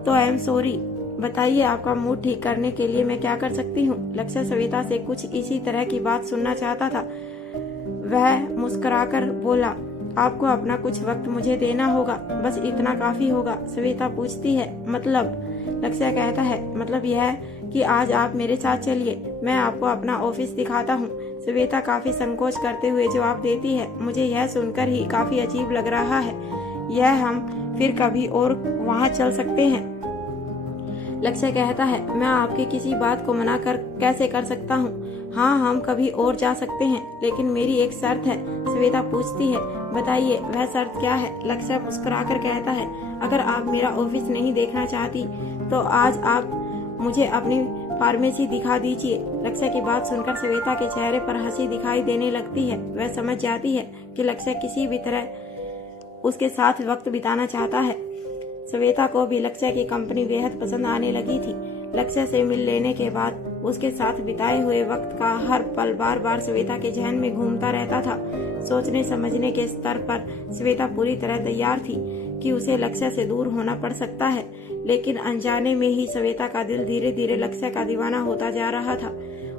तो आई एम सॉरी। बताइए आपका मूड ठीक करने के लिए मैं क्या कर सकती हूँ? लक्ष्य श्वेता से कुछ इसी तरह की बात सुनना चाहता था। वह मुस्कुराकर बोला, आपको अपना कुछ वक्त मुझे देना होगा, बस इतना काफी होगा। श्वेता पूछती है, मतलब? लक्ष्य कहता है, मतलब यह कि आज आप मेरे साथ चलिए, मैं आपको अपना ऑफिस दिखाता हूँ। श्वेता काफी संकोच करते हुए जवाब देती है, मुझे यह सुनकर ही काफी अजीब लग रहा है। यह हम फिर कभी और वहाँ चल सकते हैं। लक्ष्य कहता है, मैं आपकी किसी बात को मना कैसे कर सकता हूँ? हाँ, हम कभी और जा सकते हैं, लेकिन मेरी एक शर्त है। श्वेता पूछती है, बताइए वह शर्त क्या है? लक्ष्य मुस्कुराकर कहता है, अगर आप मेरा ऑफिस नहीं देखना चाहती तो आज आप मुझे अपनी फार्मेसी दिखा दीजिए। लक्ष्य की बात सुनकर श्वेता के चेहरे पर हंसी दिखाई देने लगती है। वह समझ जाती है कि लक्ष्य किसी भी तरह उसके साथ वक्त बिताना चाहता है। श्वेता को भी लक्ष्य की कंपनी बेहद पसंद आने लगी थी। लक्ष्य से मिल लेने के बाद उसके साथ बिताए हुए वक्त का हर पल बार बार श्वेता के जहन में घूमता रहता था। सोचने समझने के स्तर पर श्वेता पूरी तरह तैयार थी कि उसे लक्ष्य से दूर होना पड़ सकता है, लेकिन अनजाने में ही श्वेता का दिल धीरे धीरे लक्ष्य का दीवाना होता जा रहा था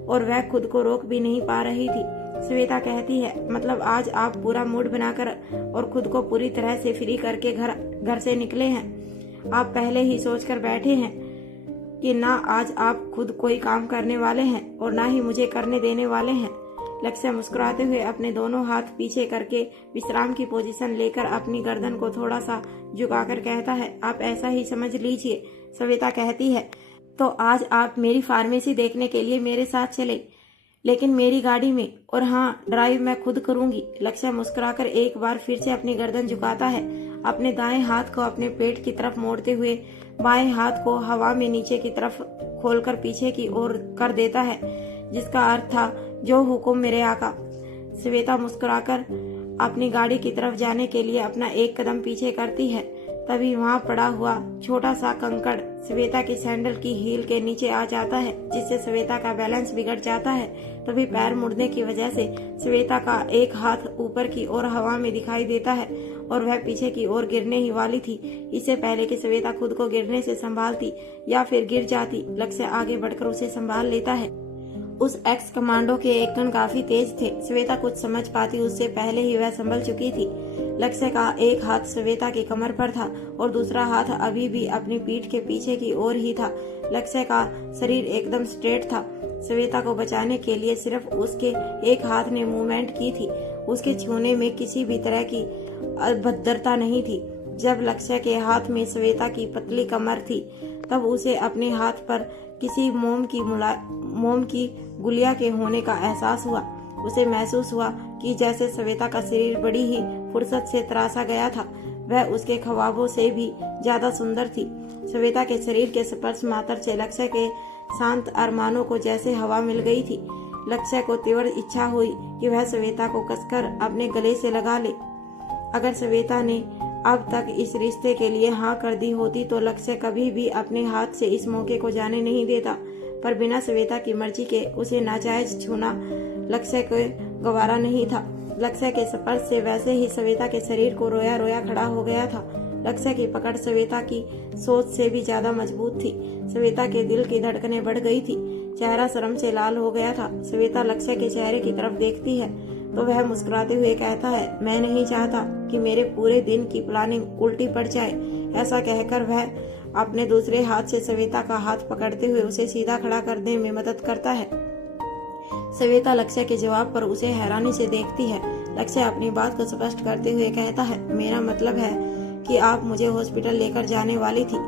और वह खुद को रोक भी नहीं पा रही थी। श्वेता कहती है, मतलब आज आप पूरा मूड बनाकर और खुद को पूरी तरह से फ्री करके घर से निकले हैं। आप पहले ही सोचकर बैठे हैं कि ना आज आप खुद कोई काम करने वाले हैं और ना ही मुझे करने देने वाले हैं। लक्ष्य मुस्कुराते हुए अपने दोनों हाथ पीछे करके विश्राम की पोजीशन लेकर अपनी गर्दन को थोड़ा सा झुकाकर कहता है, आप ऐसा ही समझ लीजिए। श्वेता कहती है, तो आज आप मेरी फार्मेसी देखने के लिए मेरे साथ चले। लेकिन मेरी गाड़ी में, और हाँ, ड्राइव मैं खुद करूंगी। लक्ष्य मुस्कुराकर एक बार फिर से अपनी गर्दन झुकाता है, अपने दाएं हाथ को अपने पेट की तरफ मोड़ते हुए बाएं हाथ को हवा में नीचे की तरफ खोलकर पीछे की ओर कर देता है, जिसका अर्थ था, जो हुक्म मेरे आका। श्वेता मुस्कुराकर अपनी गाड़ी की तरफ जाने के लिए अपना एक कदम पीछे करती है। तभी वहाँ पड़ा हुआ छोटा सा कंकड़ श्वेता की सैंडल की हील के नीचे आ जाता है, जिससे श्वेता का बैलेंस बिगड़ जाता है। तभी पैर मुड़ने की वजह से श्वेता का एक हाथ ऊपर की ओर हवा में दिखाई देता है और वह पीछे की ओर गिरने ही वाली थी। इससे पहले कि श्वेता खुद को गिरने से संभालती या फिर गिर जाती, लक्ष्य आगे बढ़कर उसे संभाल लेता है। उस एक्स कमांडो के एक कण काफी तेज थे। श्वेता कुछ समझ पाती उससे पहले ही वह संभल चुकी थी। लक्ष्य का एक हाथ श्वेता की कमर पर था और दूसरा हाथ अभी भी अपनी पीठ के पीछे की ओर ही था। लक्ष्य का शरीर एकदम स्ट्रेट था। श्वेता को बचाने के लिए सिर्फ उसके एक हाथ ने मूवमेंट की थी। उसके छूने में किसी भी तरह की अभद्रता नहीं थी। जब लक्ष्य के हाथ में श्वेता की पतली कमर थी, तब उसे अपने हाथ पर किसी मोम की गुलिया के होने का एहसास हुआ। उसे महसूस हुआ कि जैसे श्वेता का शरीर बड़ी ही फुर्सत से तराशा गया था। वह उसके ख्वाबों से भी ज्यादा सुंदर थी। श्वेता के शरीर के स्पर्श मात्र से लक्ष्य के शांत अरमानों को जैसे हवा मिल गई थी। लक्ष्य को तीव्र इच्छा हुई कि वह श्वेता को कसकर अपने गले से लगा ले। अगर श्वेता ने अब तक इस रिश्ते के लिए हाँ कर दी होती तो लक्ष्य कभी भी अपने हाथ से इस मौके को जाने नहीं देता। पर बिना श्वेता की मर्जी के उसे नाजायज छूना लक्ष्य को गवारा नहीं था। लक्ष्य के स्पर्श से वैसे ही श्वेता के शरीर को रोया रोया खड़ा हो गया था। लक्ष्य की पकड़ श्वेता की सोच से भी ज्यादा मजबूत थी। श्वेता के दिल की धड़कनें बढ़ गई थी। चेहरा शर्म से लाल हो गया था। श्वेता लक्ष्य के चेहरे की तरफ देखती है तो वह मुस्कुराते हुए कहता है, मैं नहीं चाहता कि मेरे पूरे दिन की प्लानिंग उल्टी पड़ जाए। ऐसा कहकर वह अपने दूसरे हाथ से श्वेता का हाथ पकड़ते हुए उसे सीधा खड़ा करने में मदद करता है। श्वेता लक्ष्य के जवाब पर उसे हैरानी से देखती है। लक्ष्य अपनी बात को स्पष्ट करते हुए कहता है, मेरा मतलब है कि आप मुझे हॉस्पिटल लेकर जाने वाली थी।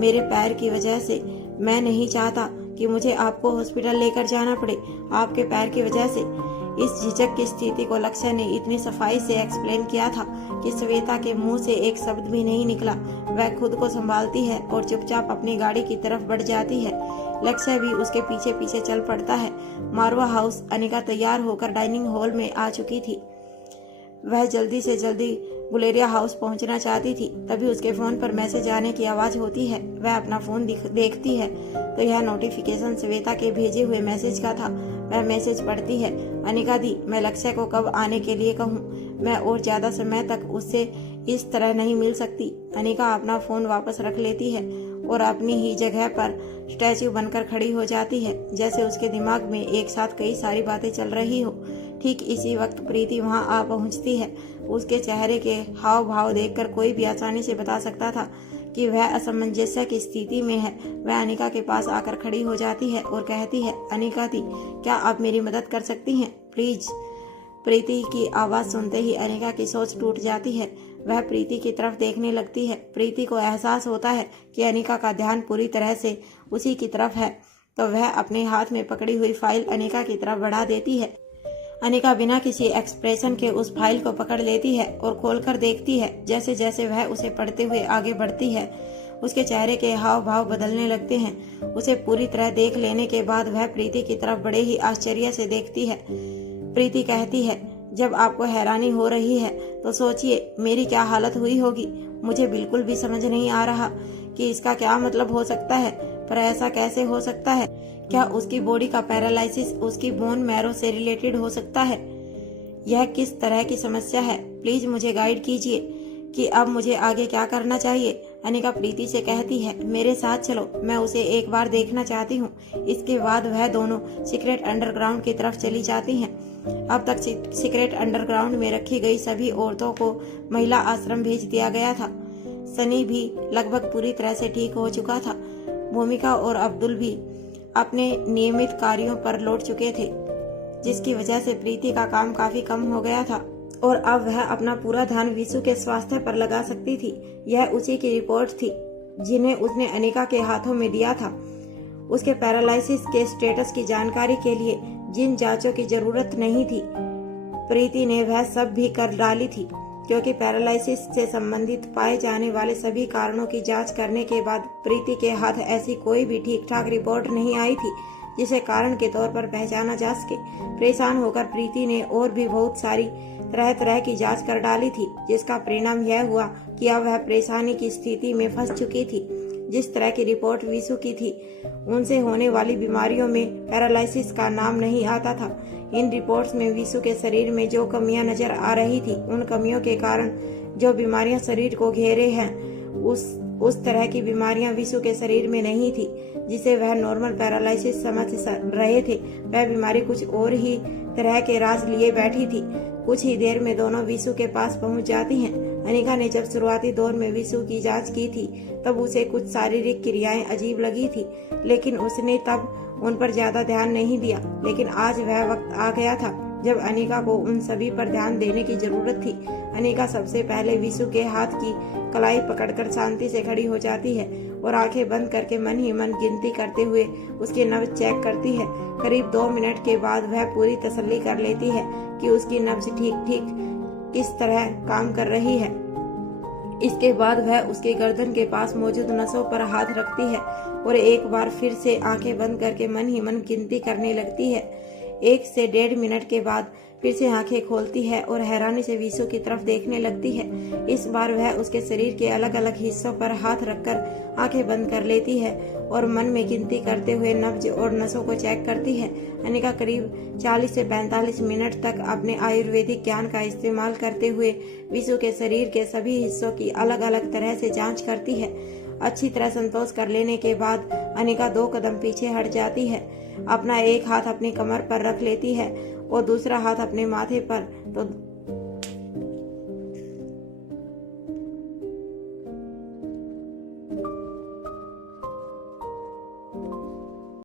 मेरे पैर की वजह से मैं नहीं चाहता कि मुझे आपको हॉस्पिटल लेकर जाना पड़े। आपके पैर की वजह से। इस झिझक की स्थिति को लक्ष्य ने इतनी सफाई से एक्सप्लेन किया था कि श्वेता के मुंह से एक शब्द भी नहीं निकला। वह खुद को संभालती है और चुपचाप अपनी गाड़ी की तरफ बढ़ जाती है। लक्ष्य भी उसके पीछे पीछे चल पड़ता है। मारवा हाउस अनिका तैयार होकर डाइनिंग हॉल में आ चुकी थी। वह जल्दी से जल्दी गुलेरिया हाउस पहुंचना चाहती थी। तभी उसके फोन पर मैसेज आने की आवाज होती है। वह अपना फोन देखती है तो यह नोटिफिकेशन श्वेता के भेजे हुए मैसेज का था। वह मैसेज पढ़ती है, अनिका दी, मैं लक्ष्य को कब आने के लिए कहूँ? मैं और ज्यादा समय तक उससे इस तरह नहीं मिल सकती। अनिका अपना फोन वापस रख लेती है और अपनी ही जगह पर स्टैच्यू बनकर खड़ी हो जाती है, जैसे उसके दिमाग में एक साथ कई सारी बातें चल रही हो। ठीक इसी वक्त प्रीति वहां आ पहुंचती है। उसके चेहरे के हाव भाव देखकर कोई भी आसानी से बता सकता था कि वह असमंजस्य की स्थिति में है। वह अनिका के पास आकर खड़ी हो जाती है और कहती है, अनिका दी, क्या आप मेरी मदद कर सकती हैं प्लीज? प्रीति की आवाज सुनते ही अनिका की सोच टूट जाती है। वह प्रीति की तरफ देखने लगती है। प्रीति को एहसास होता है कि अनिका का ध्यान पूरी तरह से उसी की तरफ है, तो वह अपने हाथ में पकड़ी हुई फाइल अनिका की तरफ बढ़ा देती है। अनिका बिना किसी एक्सप्रेशन के उस फाइल को पकड़ लेती है और खोलकर देखती है। जैसे जैसे वह उसे पढ़ते हुए आगे बढ़ती है, उसके चेहरे के हाव भाव बदलने लगते हैं। उसे पूरी तरह देख लेने के बाद वह प्रीति की तरफ बड़े ही आश्चर्य से देखती है। प्रीति कहती है, जब आपको हैरानी हो रही है तो सोचिए मेरी क्या हालत हुई होगी। मुझे बिल्कुल भी समझ नहीं आ रहा कि इसका क्या मतलब हो सकता है, पर ऐसा कैसे हो सकता है? क्या उसकी बॉडी का पैरालिसिस उसकी बोन मैरो से रिलेटेड हो सकता है? यह किस तरह की समस्या है? प्लीज मुझे गाइड कीजिए कि अब मुझे आगे क्या करना चाहिए। अनिका प्रीति से कहती है, मेरे साथ चलो, मैं उसे एक बार देखना चाहती हूँ। इसके बाद वह दोनों सीक्रेट अंडरग्राउंड की तरफ चली जाती हैं। अब तक सीक्रेट अंडरग्राउंड में रखी गई सभी औरतों को महिला आश्रम भेज दिया गया था। सनी भी लगभग पूरी तरह से ठीक हो चुका था। भूमिका और अब्दुल भी अपने नियमित कार्यों पर लौट चुके थे, जिसकी वजह से प्रीति का काम काफी कम हो गया था और अब वह अपना पूरा ध्यान विशु के स्वास्थ्य पर लगा सकती थी। यह उसी की रिपोर्ट थी जिन्हें उसने अनिका के हाथों में दिया था। उसके पैरालिसिस के स्टेटस की जानकारी के लिए जिन जांचों की जरूरत नहीं थी, प्रीति ने वह सब भी कर डाली थी, क्योंकि पैरालिसिस से संबंधित पाए जाने वाले सभी कारणों की जांच करने के बाद प्रीति के हाथ ऐसी कोई भी ठीक ठाक रिपोर्ट नहीं आई थी जिसे कारण के तौर पर पहचाना जा सके। परेशान होकर प्रीति ने और भी बहुत सारी तरह तरह की जांच कर डाली थी, जिसका परिणाम यह हुआ कि अब वह परेशानी की स्थिति में फंस चुकी थी। जिस तरह की रिपोर्ट विशु की थी, उनसे होने वाली बीमारियों में पैरालिसिस का नाम नहीं आता था। इन रिपोर्ट्स में विशु के शरीर में जो कमियां नजर आ रही थी, उन कमियों के कारण जो बीमारियां शरीर को घेरे हैं, उस तरह की बीमारियां विशु के शरीर में नहीं थी जिसे वह नॉर्मल पैरालिसिस समझ रहे थे। वह बीमारी कुछ और ही तरह के राज लिए बैठी थी। कुछ ही देर में दोनों विशु के पास पहुंच जाती हैं। अनिका ने जब शुरुआती दौर में विशु की जांच की थी, तब उसे कुछ शारीरिक क्रियाएं अजीब लगी थी, लेकिन उसने तब उन पर ज्यादा ध्यान नहीं दिया। लेकिन आज वह वक्त आ गया था जब अनिका को उन सभी पर ध्यान देने की जरूरत थी। अनिका सबसे पहले विशु के हाथ की कलाई पकड़कर शांति से खड़ी हो जाती है और आंखें बंद करके मन ही मन गिनती करते हुए उसके नब्ज चेक करती है। करीब 2 मिनट के बाद वह पूरी तसल्ली कर लेती है कि उसकी नब्ज ठीक किस तरह काम कर रही है। इसके बाद वह उसके गर्दन के पास मौजूद नसों पर हाथ रखती है और एक बार फिर से आंखें बंद करके मन ही मन गिनती करने लगती है। 1 से 1.5 मिनट के बाद फिर से आंखें खोलती है और हैरानी से विशु की तरफ देखने लगती है। इस बार वह उसके शरीर के अलग अलग हिस्सों पर हाथ रखकर आंखें बंद कर लेती है और मन में गिनती करते हुए नब्ज और नसों को चेक करती है। अनिका करीब 40 से 45 मिनट तक अपने आयुर्वेदिक ज्ञान का इस्तेमाल करते हुए विशु के शरीर के सभी हिस्सों की अलग अलग तरह से जांच करती है। अच्छी तरह संतोष कर लेने के बाद अनिका 2 कदम पीछे हट जाती है। अपना एक हाथ अपनी कमर पर रख लेती है और दूसरा हाथ अपने माथे पर, तो